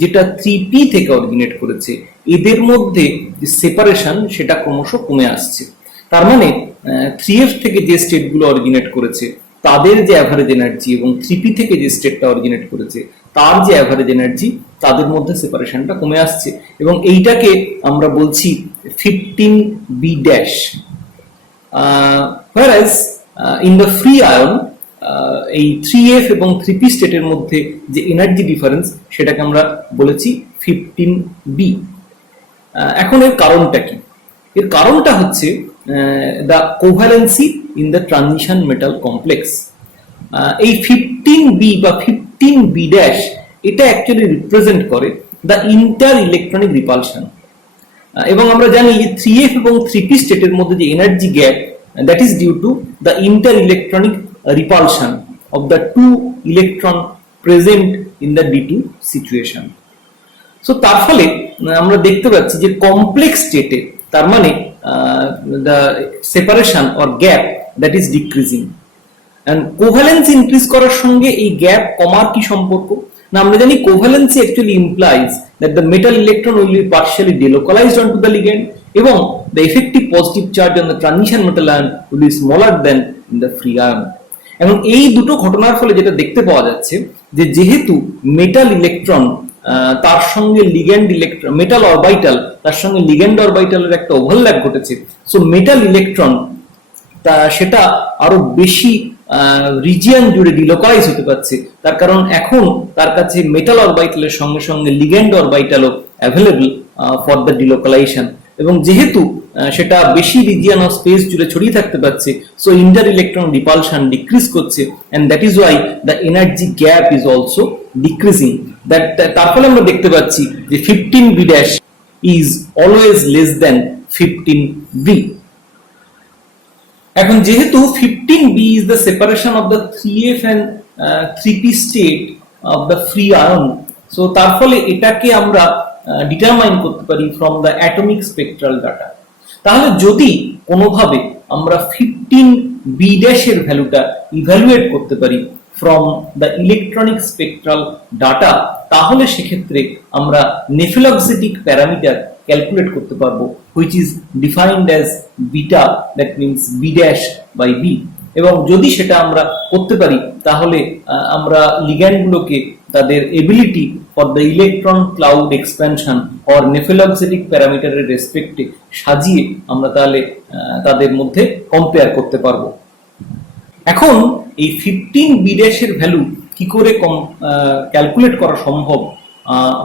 যেটা 3p থেকে অরিজিনেট করেছে, এদের মধ্যে যে সেপারেশন সেটা ক্রমশ কমে আসছে। তার মানে 3f থেকে যে স্টেটগুলো অরিজিনেট করেছে তাদের যে অ্যাভারেজ এনার্জি এবং 3p থেকে যে স্টেটটা অরিজিনেট করেছে তার যে অ্যাভারেজ এনার্জি তাদের মধ্যে সেপারেশনটা কমে আসছে, এবং এইটাকে আমরা বলছি 15b dash. whereas in the free ion এই 3f এবং 3p স্টেটের মধ্যে যে এনার্জি ডিফারেন্স সেটাকে আমরা বলেছি 15b। এখন এর কারণটা কি? এর কারণটা হচ্ছে the covalency in the transition metal complex। এই 15b বা 15b ড্যাশ এটা অ্যাকচুয়ালি রিপ্রেজেন্ট করে দ্য ইন্টার ইলেকট্রনিক রিপালশন, এবং আমরা জানি যে 3f এবং 3p স্টেটের মধ্যে যে energy gap that is due to the inter electronic repulsion of the two electron present in the D2 situation. So তার ফলে আমরা দেখতে পাচ্ছি যে কমপ্লেক্স স্টেটে তার মানে the separation or gap that is decreasing, and covalence increase করার সঙ্গে এই গ্যাপ কমার কি সম্পর্ক? না, আমরা জানি covalency actually implies that the metal electron will be partially delocalized onto the ligand এবং the effective positive charge on the transition metal ion will be smaller than in the free ion। এবং এই দুটো ঘটনার ফলে যেটা দেখতে পাওয়া যাচ্ছে যে যেহেতু মেটাল ইলেকট্রন তার সঙ্গে লিগ্যান্ড ইলেকট্রন, মেটাল অরবিটাল তার সঙ্গে লিগ্যান্ড অরবিটালের একটা ওভারল্যাপ ঘটেছে, সো মেটাল ইলেকট্রন সেটা আরো বেশি রিজিয়ন জুড়ে ডিলোকালাইজ হতে পারছে, তার কারণ এখন তার কাছে মেটাল অরবিটালের সঙ্গে সঙ্গে লিগ্যান্ড অরবিটালও অ্যাভেলেবল ফর দ্য ডিলোকালাইজেশন। এবং যেহেতু সেটা বেশি রিজিয়ন অফ স্পেস জুড়ে ছড়িয়ে থাকতে পারছে, so inter electron repulsion decrease করছে, and that is why the energy gap is also decreasing. তার ফলে আমরা দেখতে পাচ্ছি যে 15b dash is always less than 15b। এখন যেহেতু 15b is the separation of the 3f and 3p state of the free ion, so তার ফলে এটাকে আমরা ডিটারমাইন করতে পারি from the atomic spectral data। তাহলে যদি কোনোভাবে আমরা 15b dash এর ভ্যালুটা ইভ্যালুয়েট করতে পারি from the electronic spectral data, তাহলে সেক্ষেত্রে আমরা নেফেলক্সিটিক প্যারামিটার ক্যালকুলেট করতে পারবো, which is defined as beta, that means b dash by b। এবং যদি সেটা আমরা করতে পারি তাহলে আমরা লিগ্যান্ডগুলোকে তাদের ability for the electron cloud expansion or nephelauxetic প্যারামিটারের রেসপেক্টে সাজিয়ে আমরা তাহলে তাদের মধ্যে কম্পেয়ার করতে পারবো। এখন এই 15b ড্যাশ এর ভ্যালু কি করে ক্যালকুলেট করা সম্ভব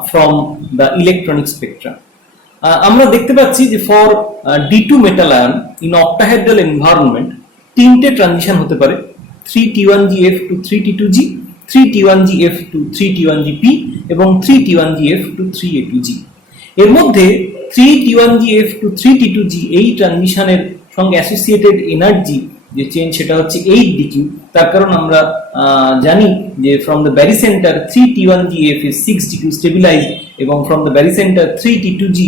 ফ্রম দ্য ইলেকট্রনিক স্পেকট্রাম? আমরা দেখতে পাচ্ছি যে for D2 metal ion in octahedral environment তিনটে ট্রানজিশন হতে পারে, 3T1GF to 3T2G, 3T1GF to 3T1GP এবং 3T1GF to 3A2G। এর মধ্যে 3T1GF to 3T2G এই ট্রানজিশনের সঙ্গে অ্যাসোসিয়েটেড এনার্জি যে চেঞ্জ সেটা হচ্ছে 8dq। তার কারণ আমরা জানি যে from the barycentre 3T1GF is 6dq stabilized এবং from the barycentre 3T2G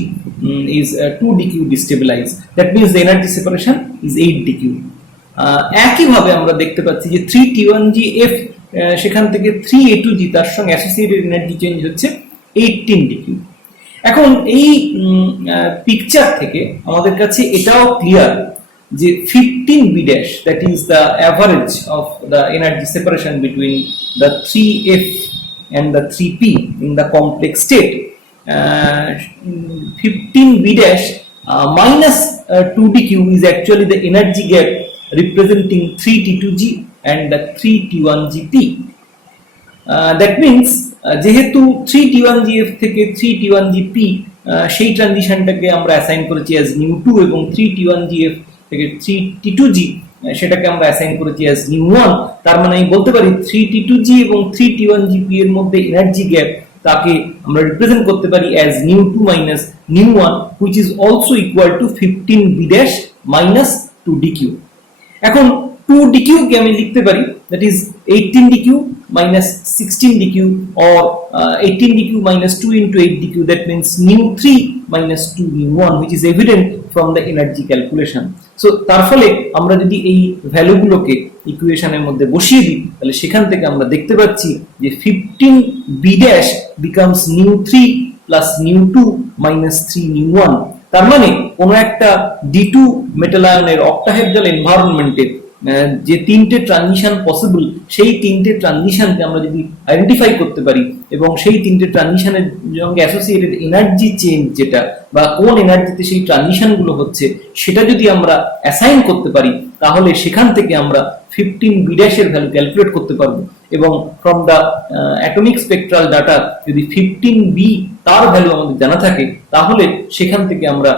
is 2dq destabilized, that means the energy separation is 8dq। একইভাবে আমরা দেখতে পাচ্ছি যে 3T1GF সেখান থেকে 3A2G তার সঙ্গে অ্যাসোসিয়েটেড এনার্জি চেঞ্জ হচ্ছে 18dq। এখন এই পিকচার থেকে আমাদের কাছে এটাও ক্লিয়ার যে 15b dash, that is the average of the energy separation between the 3f and the 3p in the complex state, 15b dash minus 2dq is actually the energy gap representing 3T2G and the 3T1GP। That means যেহেতু 3T1GF থেকে 3T1GP সেই ট্রানজিশনটাকে আমরা assign করেছি as new 2 এবং 3T1GF থেকে 3T2G সেটাকে আমরা assign করেছি অ্যাজ নিউ 1। তার মানে আমি বলতে পারি 3T2G এবং 3T1GP এর মধ্যে এনার্জি গ্যাপ তাকে আমরা রিপ্রেজেন্ট করতে পারি as new 2 minus new 1, which is also equal to 15b dash minus 2dq। এখন 2dq কে আমি লিখতে পারি that is 18dq minus 16dq or 18dq minus 2 into 8dq, that means new 3 minus 2 new 1, which is evident from the energy calculation। so তার ফলে আমরা যদি এই ভ্যালুগুলোকে ইকুয়েশনের মধ্যে বসিয়ে দিই তাহলে সেখান থেকে আমরা দেখতে পাচ্ছি যে 15b dash becomes new 3 plus new 2 minus 3 new 1। তার মানে কোনো একটা D2 মেটাল আয়নের অক্টাহেড্রাল এনভায়রনমেন্টে যে তিনটে ট্রানজিশন পসিবল সেই তিনটে ট্রানজিশনকে আমরা যদি আইডেন্টিফাই করতে পারি এবং সেই তিনটে ট্রানজিশনের সঙ্গে অ্যাসোসিয়েটেড এনার্জি চেঞ্জ যেটা বা কোন এনার্জিতে সেই ট্রানজিশন গুলো হচ্ছে সেটা যদি আমরা অ্যাসাইন করতে পারি তাহলে সেখান থেকে আমরা 15b dash এর ভ্যালু ক্যালকুলেট করতে পারবো এবং from the atomic spectral data যদি 15b তার ভ্যালু আমাদের জানা থাকে তাহলে সেখান থেকে আমরা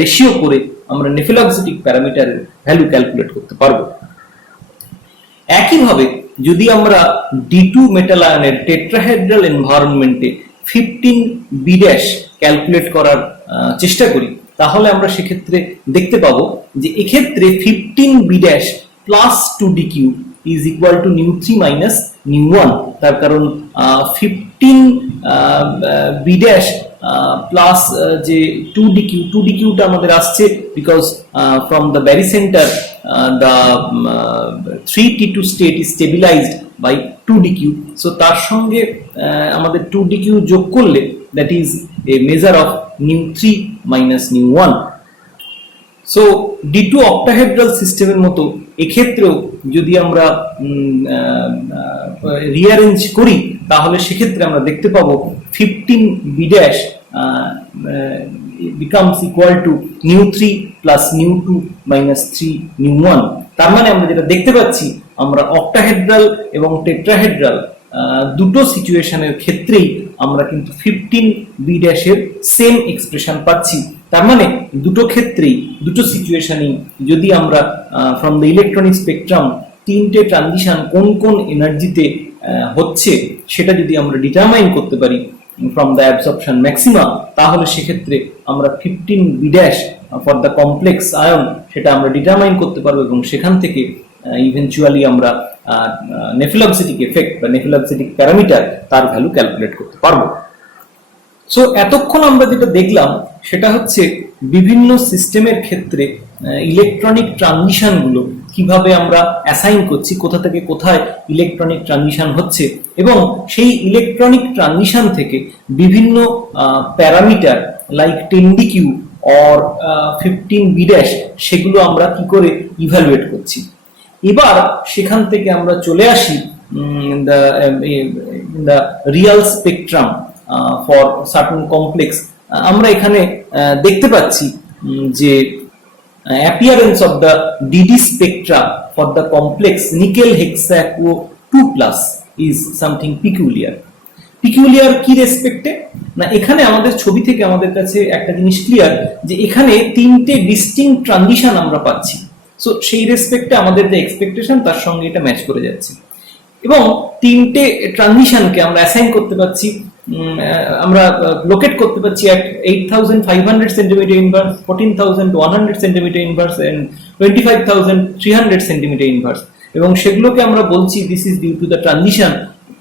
রেশিও করে আমরা নেফেলক্সিটিক প্যারামিটারের ভ্যালু ক্যালকুলেট করতে পারবো। একইভাবে যদি আমরা D2 মেটাল আয়নের টেট্রাহেড্রাল এনভায়রনমেন্টে 15b dash ক্যালকুলেট করার চেষ্টা করি তাহলে আমরা সেক্ষেত্রে দেখতে পাবো যে এক্ষেত্রে 15b dash plus 2dq is equal to new 3 minus new 1। তার কারণ 15b dash প্লাস যে 2dq টা আমাদের আসছে because from the barycenter the 3T2 state is stabilized by 2dq, so তার সঙ্গে আমাদের 2dq যোগ করলে that is a measure of new 3 minus new 1। So D2 octahedral সিস্টেমের মতো এক্ষেত্রেও যদি আমরা রিঅ্যারেঞ্জ করি তাহলে সেক্ষেত্রে আমরা দেখতে পাবো 15b dash becomes equal to new 3 plus new 2 minus 3 new 1। তার মানে আমরা যেটা দেখতে পাচ্ছি আমরা অক্টাহেড্রাল এবং টেট্রাহেড্রাল দুটো সিচুয়েশনের ক্ষেত্রেই আমরা কিন্তু 15b dash এর সেম এক্সপ্রেশন পাচ্ছি তার মানে দুটো ক্ষেত্রেই, দুটো সিচুয়েশনেই যদি আমরা ফ্রম দ্য ইলেকট্রনিক স্পেকট্রাম তিনটে ট্রানজিশন কোন কোন এনার্জিতে হচ্ছে সেটা যদি আমরা ডিটারমাইন করতে পারি ফ্রম দ্য অ্যাবসর্পশন ম্যাক্সিমা, তাহলে সেক্ষেত্রে আমরা 15B dash for the complex ion সেটা আমরা ডিটারমাইন করতে পারবো, এবং সেখান থেকে ইভেনচুয়ালি আমরা নেফিলক্সিটিক এফেক্ট বা নেফিলক্সিটিক প্যারামিটার তার ভ্যালু ক্যালকুলেট করতে পারবো। সো এতক্ষণ আমরা যেটা দেখলাম সেটা হচ্ছে বিভিন্ন সিস্টেমের ক্ষেত্রে ইলেকট্রনিক ট্রানজিশনগুলো কিভাবে আমরা অ্যাসাইন করছি, কোথা থেকে কোথায় ইলেকট্রনিক ট্রানজিশন হচ্ছে, এবং সেই ইলেকট্রনিক ট্রানজিশন থেকে বিভিন্ন parameter like 10dq or 15B dash সেগুলো আমরা কি করে ইভ্যালুয়েট করছি। এবার সেখান থেকে আমরা চলে আসি the Real spectrum for certain complex. আমরা এখানে দেখতে পাচ্ছি যে appearance of the DD spectra for the complex nickel hexaco 2+ is something peculiar. Peculiar কি রেসপেক্টে না, এখানে আমাদের ছবি থেকে আমাদের কাছে একটা জিনিস ক্লিয়ার যে এখানে তিনটে ডিস্টিংক্ট ট্রানজিশন আমরা পাচ্ছি। সো সেই রেসপেক্টে আমাদের যে এক্সপেকটেশন তার সঙ্গে এটা ম্যাচ করে যাচ্ছে, এবং তিনটে ট্রানজিশনকে আমরা অ্যাসাইন করতে পারছি, আমরা লোকেট করতে পারছি at 8500 centimetre inverse, 14100 centimetre inverse and 25300 centimetre inverse, এবং সেগুলোকে আমরা বলছি this is due to the transition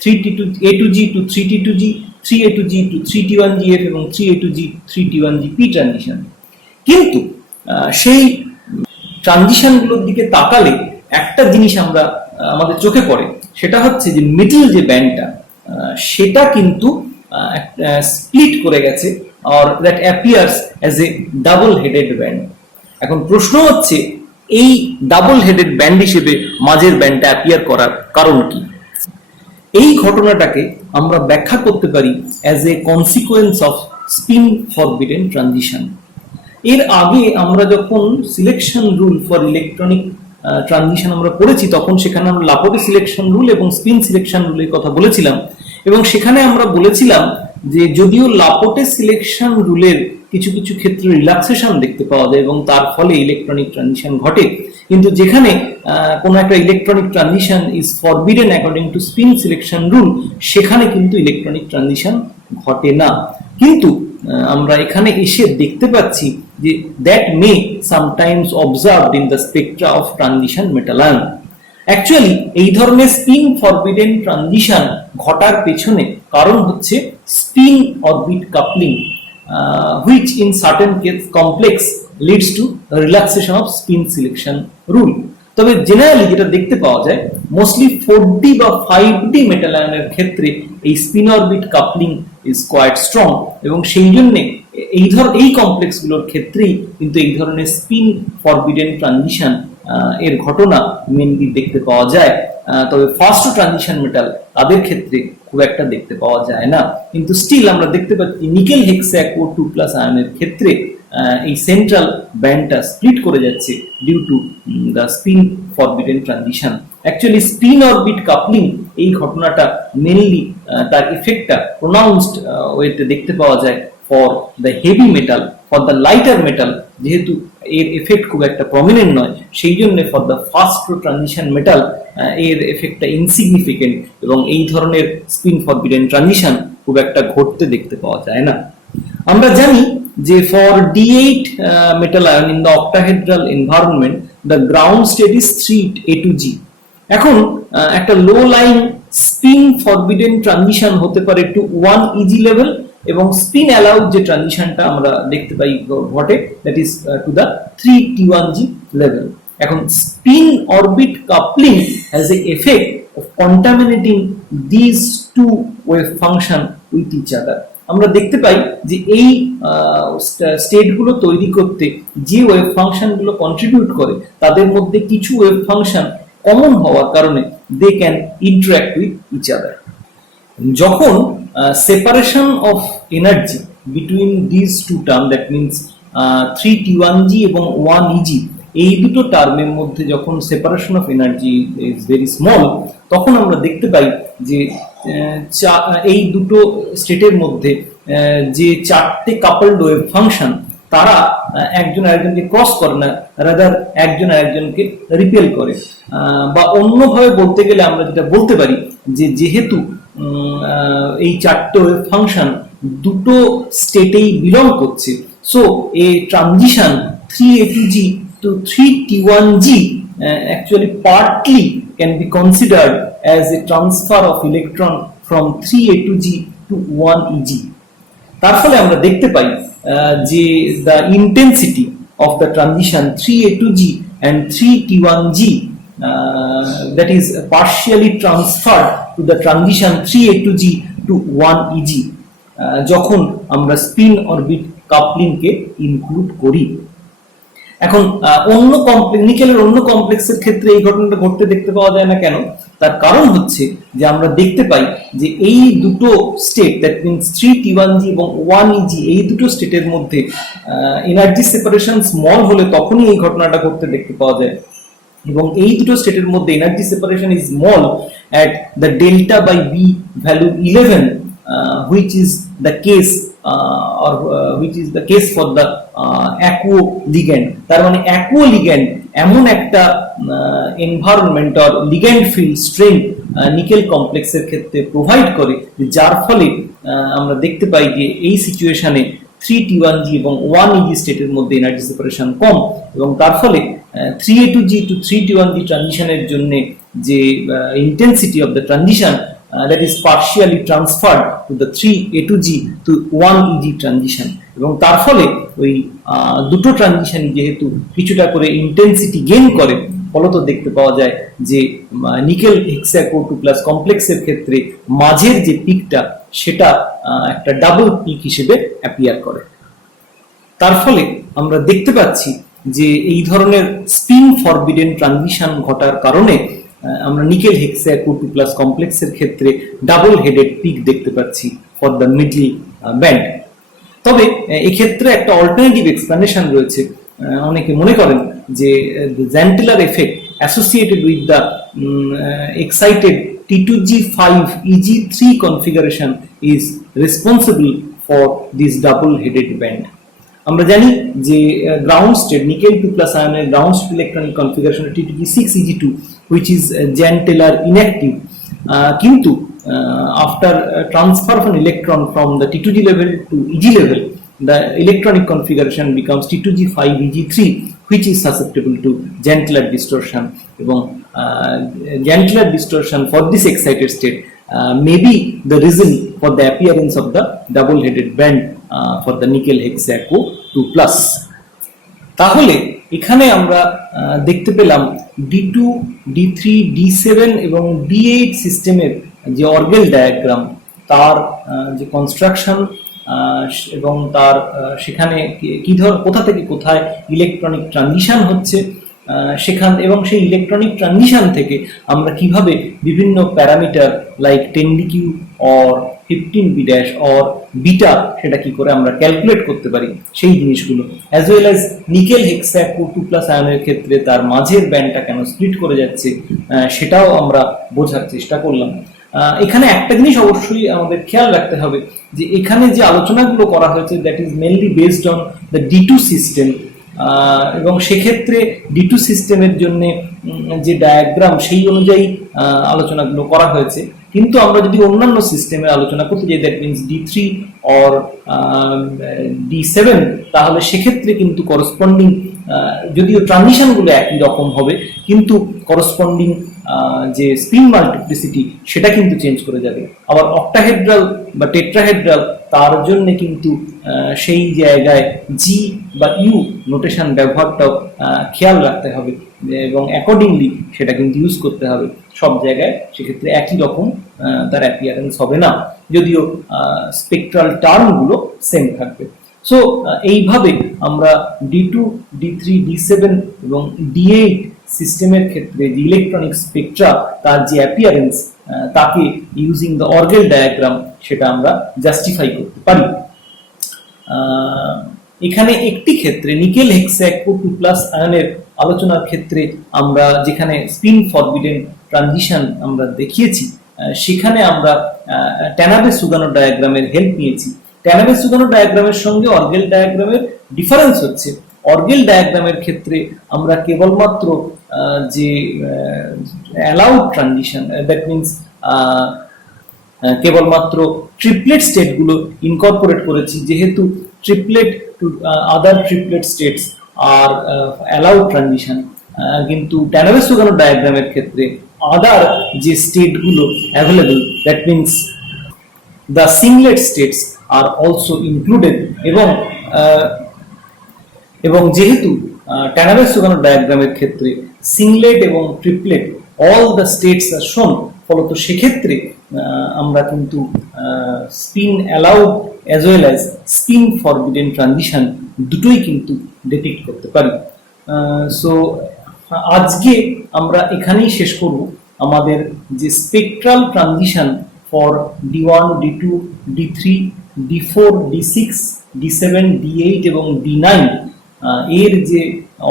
3A2G to 3T2G, 3A2G to 3T1GF এবং 3A2G 3T1GP ট্রানজিশন। কিন্তু সেই ট্রানজিশনগুলোর দিকে তাকালে একটা জিনিস আমাদের চোখে পড়ে, সেটা হচ্ছে যে মিডল যে ব্যান্ডটা সেটা কিন্তু স্প্লিট করে গেছে, or that appears as a double headed band। এখন প্রশ্ন হচ্ছে এই ডাবল হেডেড ব্যান্ড হিসেবে মাঝের ব্যান্ডটা অ্যাপিয়ার করার কারণ কি? এই ঘটনাটাকে আমরা ব্যাখ্যা করতে পারি as a consequence off spin forbidden transition. এর আগে আমরা যখন selection rule for electronic transition আমরা পড়েছি, তখন সেখানে আমরা লাপোটে সিলেকশন রুল এবং স্পিন সিলেকশন রুলের কথা বলেছিলাম, এবং সেখানে আমরা বলেছিলাম যে যদিও লাপোটে সিলেকশন রুলের কিছু কিছু ক্ষেত্রে রিল্যাক্সেশন দেখতে পাওয়া যায় এবং তার ফলে ইলেকট্রনিক ট্রানজিশন ঘটে, কিন্তু যেখানে কোনো একটা electronic transition is forbidden according to spin selection rule, সেখানে কিন্তু ইলেকট্রনিক ট্রানজিশন ঘটে না। কিন্তু আমরা এখানে এসে দেখতে পাচ্ছি যে that may sometimes observed in the Spectra of transition metal ion. Actually এই ধরনের স্পিন ফরবিডেন ট্রানজিশন ঘটার পেছনে কারণ হচ্ছে spin orbit coupling, which in certain case complex leads to relaxation of spin selection rule। তবে জেনারেলি যেটা দেখতে পাওয়া যায় মোস্টলি 4D বা 5D মেটাল আয়নের ক্ষেত্রে এই spin orbit coupling is quite strong, এবং সেই জন্য এই কমপ্লেক্সগুলোর ক্ষেত্রেই কিন্তু এই ধরনের স্পিন ফরবিডেন ট্রানজিশন এর ঘটনা মেনলি দেখতে পাওয়া যায়। তবে ফার্স্ট ট্রানজিশন মেটাল তাদের ক্ষেত্রে খুব একটা দেখতে পাওয়া যায় না, কিন্তু স্টিল আমরা দেখতে পাচ্ছি নিকেল হেক্সাকো 2+ আয়নের ক্ষেত্রে এই সেন্ট্রাল ব্যান্ডটা স্প্লিট করে যাচ্ছে due to the spin forbidden transition. Actually spin orbit coupling এই ঘটনাটা মেনলি তার ইফেক্টটা প্রোনাউন্সড ওয়েতে দেখতে পাওয়া যায় for the heavy metal. For the lighter metal যেহেতু এর এফেক্ট খুব একটা প্রমিনেন্ট নয়, সেই জন্য for the fast transition metal এর এফেক্টটা ইনসিগনিফিকেন্ট, এবং এই ধরনের স্পিন ফরবিডেন ট্রানজিশন খুব একটা ঘটতে দেখতে পাওয়া যায় না। আমরা জানি যে for D8 metal ion in the octahedral environment the ground state is 3A2G। এখন একটা low lying spin forbidden transition হতে পারে টু 1EG লেভেল, এবং স্পিন অ্যালাউড যে ট্রানজিশনটা আমরা দেখতে পাই ঘটে that is to the 3T1G level. এখন spin orbit coupling has a effect of contaminating this two wave function with each other. আমরা দেখতে পাই যে এই স্টেটগুলো তৈরি করতে যে ওয়েভ ফাংশনগুলো কন্ট্রিবিউট করে তাদের মধ্যে কিছু ওয়েভ ফাংশন কমন হওয়ার কারণে they can interact with each other. যখন separation of energy between these two terms, that means 3T1G এবং 1EG, এই দুটো টার্মের মধ্যে যখন separation of energy is very small, তখন আমরা দেখতে পাই যে এই দুটো স্টেটের মধ্যে যে চারটে কাপলড ওয়েভ ফাংশন তারা একজন আরেকজনকে ক্রস করে না, রাদার একজন আরেকজনকে রিপেল করে। বা অন্যভাবে বলতে গেলে আমরা যেটা বলতে পারি যে যেহেতু এই চারটে ওয়েভ ফাংশন দুটো স্টেটেই বিলং করছে, so A transition 3A to G to 3T1G actually partly can be considered as a transfer of electron from 3A to G to 1EG। তার ফলে আমরা দেখতে পাই যে the intensity of the transition 3A to G and 3T1G that is partially transferred to the transition 3A to G to 1EG যখন আমরা spin orbit coupling কে include করি। এখন অন্য নিকেলের অন্য কমপ্লেক্সের ক্ষেত্রে এই ঘটনাটা ঘটতে দেখতে পাওয়া যায় না কেন? তার কারণ হচ্ছে যে আমরা দেখতে পাই যে এই দুটো স্টেট, দ্যাট মিনস 3T1G এবং 1EG, এই দুটো স্টেটের মধ্যে এনার্জি সেপারেশন স্মল হলে তখনই এই ঘটনাটা ঘটতে দেখতে পাওয়া যায়। এবং এই দুটো স্টেটের মধ্যে energy separation is small at the delta by B value 11, which is the case which is the case for the aquo ligand। তার মানে aquo ligand এমন একটা environment or ligand field strength nickel কমপ্লেক্সের ক্ষেত্রে প্রোভাইড করে, যার ফলে আমরা দেখতে পাই যে এই সিচুয়েশনে 3T1G এবং 1EG স্টেটের মধ্যে এনার্জি সেপারেশন কম, এবং তার ফলে 3A to G to 3T1G ট্রানজিশনের জন্য যে intensity of the transition that is partially transferred to the 3A to G to 1EG transition, এবং তার ফলে ওই দুটো ট্রানজিশন যেহেতু কিছুটা করে ইন্টেন্সিটি গেইন করে, ফলত দেখতে পাওয়া যায় যে নিকেল হেক্সাকো2 প্লাস কমপ্লেক্সের ক্ষেত্রে মাঝের যে পিকটা সেটা একটা ডাবল পিক হিসেবে অ্যাপিয়ার করে। তার ফলে আমরা দেখতে পাচ্ছি যে এই ধরনের স্পিন ফরবিডেন ট্রানজিশন ঘটার কারণে আমরা নিকেল হেক্সাকো2 প্লাস কমপ্লেক্সের ক্ষেত্রে ডাবল হেডেড পিক দেখতে পাচ্ছি ফর দ্য মিডল ব্যান্ড। তবে এক্ষেত্রে একটা অল্টারনেটিভ এক্সপ্লেনেশন রয়েছে। অনেকে মনে করেন যে Jahn Teller effect associated with the excited T2G5EG3 configuration is responsible for this double headed band। আমরা জানি যে গ্রাউন্ড স্টেট নিকেল 2 প্লাস আয়নের ground state electronic configuration T2G6EG2 which is Jahn-Teller inactive, কিন্তু after transfer of an electron from the T2G level to EG level, the electronic configuration becomes T2G5EG3 which is susceptible to Jahn-Teller distortion, এবং Jahn-Teller distortion for this excited state may be the reason for the appearance of the double headed band for the nickel hexaco2 plus। তাহলে এখানে আমরা দেখতে পেলাম D2, D3, D7 এবং D8 সিস্টেমের যে Orgel diagram, তার যে কনস্ট্রাকশন এবং তার সেখানে কি কোথা থেকে কোথায় ইলেকট্রনিক ট্রানজিশন হচ্ছে সেখান, এবং সেই ইলেকট্রনিক ট্রানজিশন থেকে আমরা কিভাবে বিভিন্ন parameter like 10dq or 15b' or beta সেটা কি করে আমরা ক্যালকুলেট করতে পারি সেই জিনিসগুলো, অ্যাজ ওয়েল অ্যাজ নিকেল হেক্সাকো2 প্লাস আয়নের ক্ষেত্রে তার মাঝের ব্যান্ডটা কেন স্প্লিট করে যাচ্ছে সেটাও আমরা বোঝার চেষ্টা করলাম। এখানে একটা জিনিস অবশ্যই আমাদের খেয়াল রাখতে হবে যে এখানে যে আলোচনাগুলো করা হয়েছে that is mainly based on the D2 system, এবং সেক্ষেত্রে D2 সিস্টেমের জন্য যে ডায়াগ্রাম সেই অনুযায়ী আলোচনাগুলো করা হয়েছে। কিন্তু আমরা যদি অন্যান্য সিস্টেমের আলোচনা করতে যাই that means D3 or D7, তাহলে সেক্ষেত্রে কিন্তু করসপন্ডিং যদিও ট্রানজিশনগুলো একই রকম হবে কিন্তু করসপন্ডিং যে স্পিন মাল্টিপ্লিসিটি সেটা কিন্তু চেঞ্জ করে যাবে। আবার অক্টাহেড্রাল বা টেট্রাহেড্রাল তার জন্য কিন্তু সেই জায়গায় জি বা ইউ নোটেশন ব্যবহারটাও খেয়াল রাখতে হবে এবং অ্যাকর্ডিংলি সেটা কিন্তু ইউজ করতে হবে। সব জায়গায় সেক্ষেত্রে একই রকম তার অ্যাপিয়ারেন্স হবে না, যদিও স্পেকট্রাল টার্মগুলো সেম থাকবে। সো এইভাবে আমরা D2, D3, D7 এবং D8 সিস্টেমের ক্ষেত্রে যে ইলেকট্রনিক স্পেকট্রা তার যে অ্যাপিয়ারেন্স তাকে ইউজিং দ্য অর্গেল ডায়াগ্রাম সেটা আমরা জাস্টিফাই করতে পারি। এখানে একটি ক্ষেত্রে নিকেল হেক্সাকো2 প্লাস আয়নের আলোচনার ক্ষেত্রে আমরা যেখানে স্পিন ফরবিডেন ট্রানজিশন আমরা দেখিয়েছি সেখানে আমরা ট্যানাবে সুগানো ডায়াগ্রামের হেল্প নিয়েছি, ট্যানাবে-সুগানো ডায়াগ্রামের সঙ্গে অর্গেল ডায়াগ্রামের ডিফারেন্স হচ্ছে অর্গেল ডায়াগ্রামের ক্ষেত্রে আমরা কেবলমাত্র যে অ্যালাউড ট্রানজিশন, দ্যাট মিনস কেবলমাত্র ট্রিপলেট স্টেটগুলো ইনকর্পোরেট করেছি, যেহেতু triplet to other triplet states are allowed transition, কিন্তু ট্যানাবে-সুগানো ডায়াগ্রামের ক্ষেত্রে আদার যে স্টেটগুলো available, that means the singlet states are also included এবং যেহেতু ট্যানাবে-সুগানো ডায়াগ্রামের ক্ষেত্রে সিংলেট এবং ট্রিপলেট অল দ্য স্টেটস আর শোন, ফলত সেক্ষেত্রে আমরা কিন্তু spin allowed as well as spin forbidden transition দুটোই কিন্তু ডিপিক্ট করতে পারি। সো আজকে আমরা এখানেই শেষ করব আমাদের যে spectral transition for D1, D2, D3, D4, D6, D7, D8 এবং D9 এর যে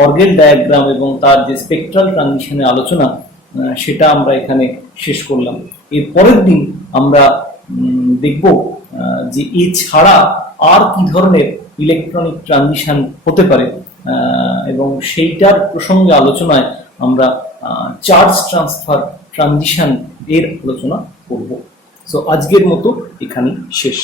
অর্গেল ডায়াগ্রাম এবং তার যে স্পেকট্রাল ট্রানজিশনের আলোচনা, সেটা আমরা এখানে শেষ করলাম। এর পরের দিন আমরা দেখব যে এছাড়া আর কি ধরনের ইলেকট্রনিক ট্রানজিশন হতে পারে, এবং সেইটার প্রসঙ্গে আলোচনায় আমরা চার্জ ট্রান্সফার ট্রানজিশন এর আলোচনা করব। সো আজকের মতো এখানেই শেষ।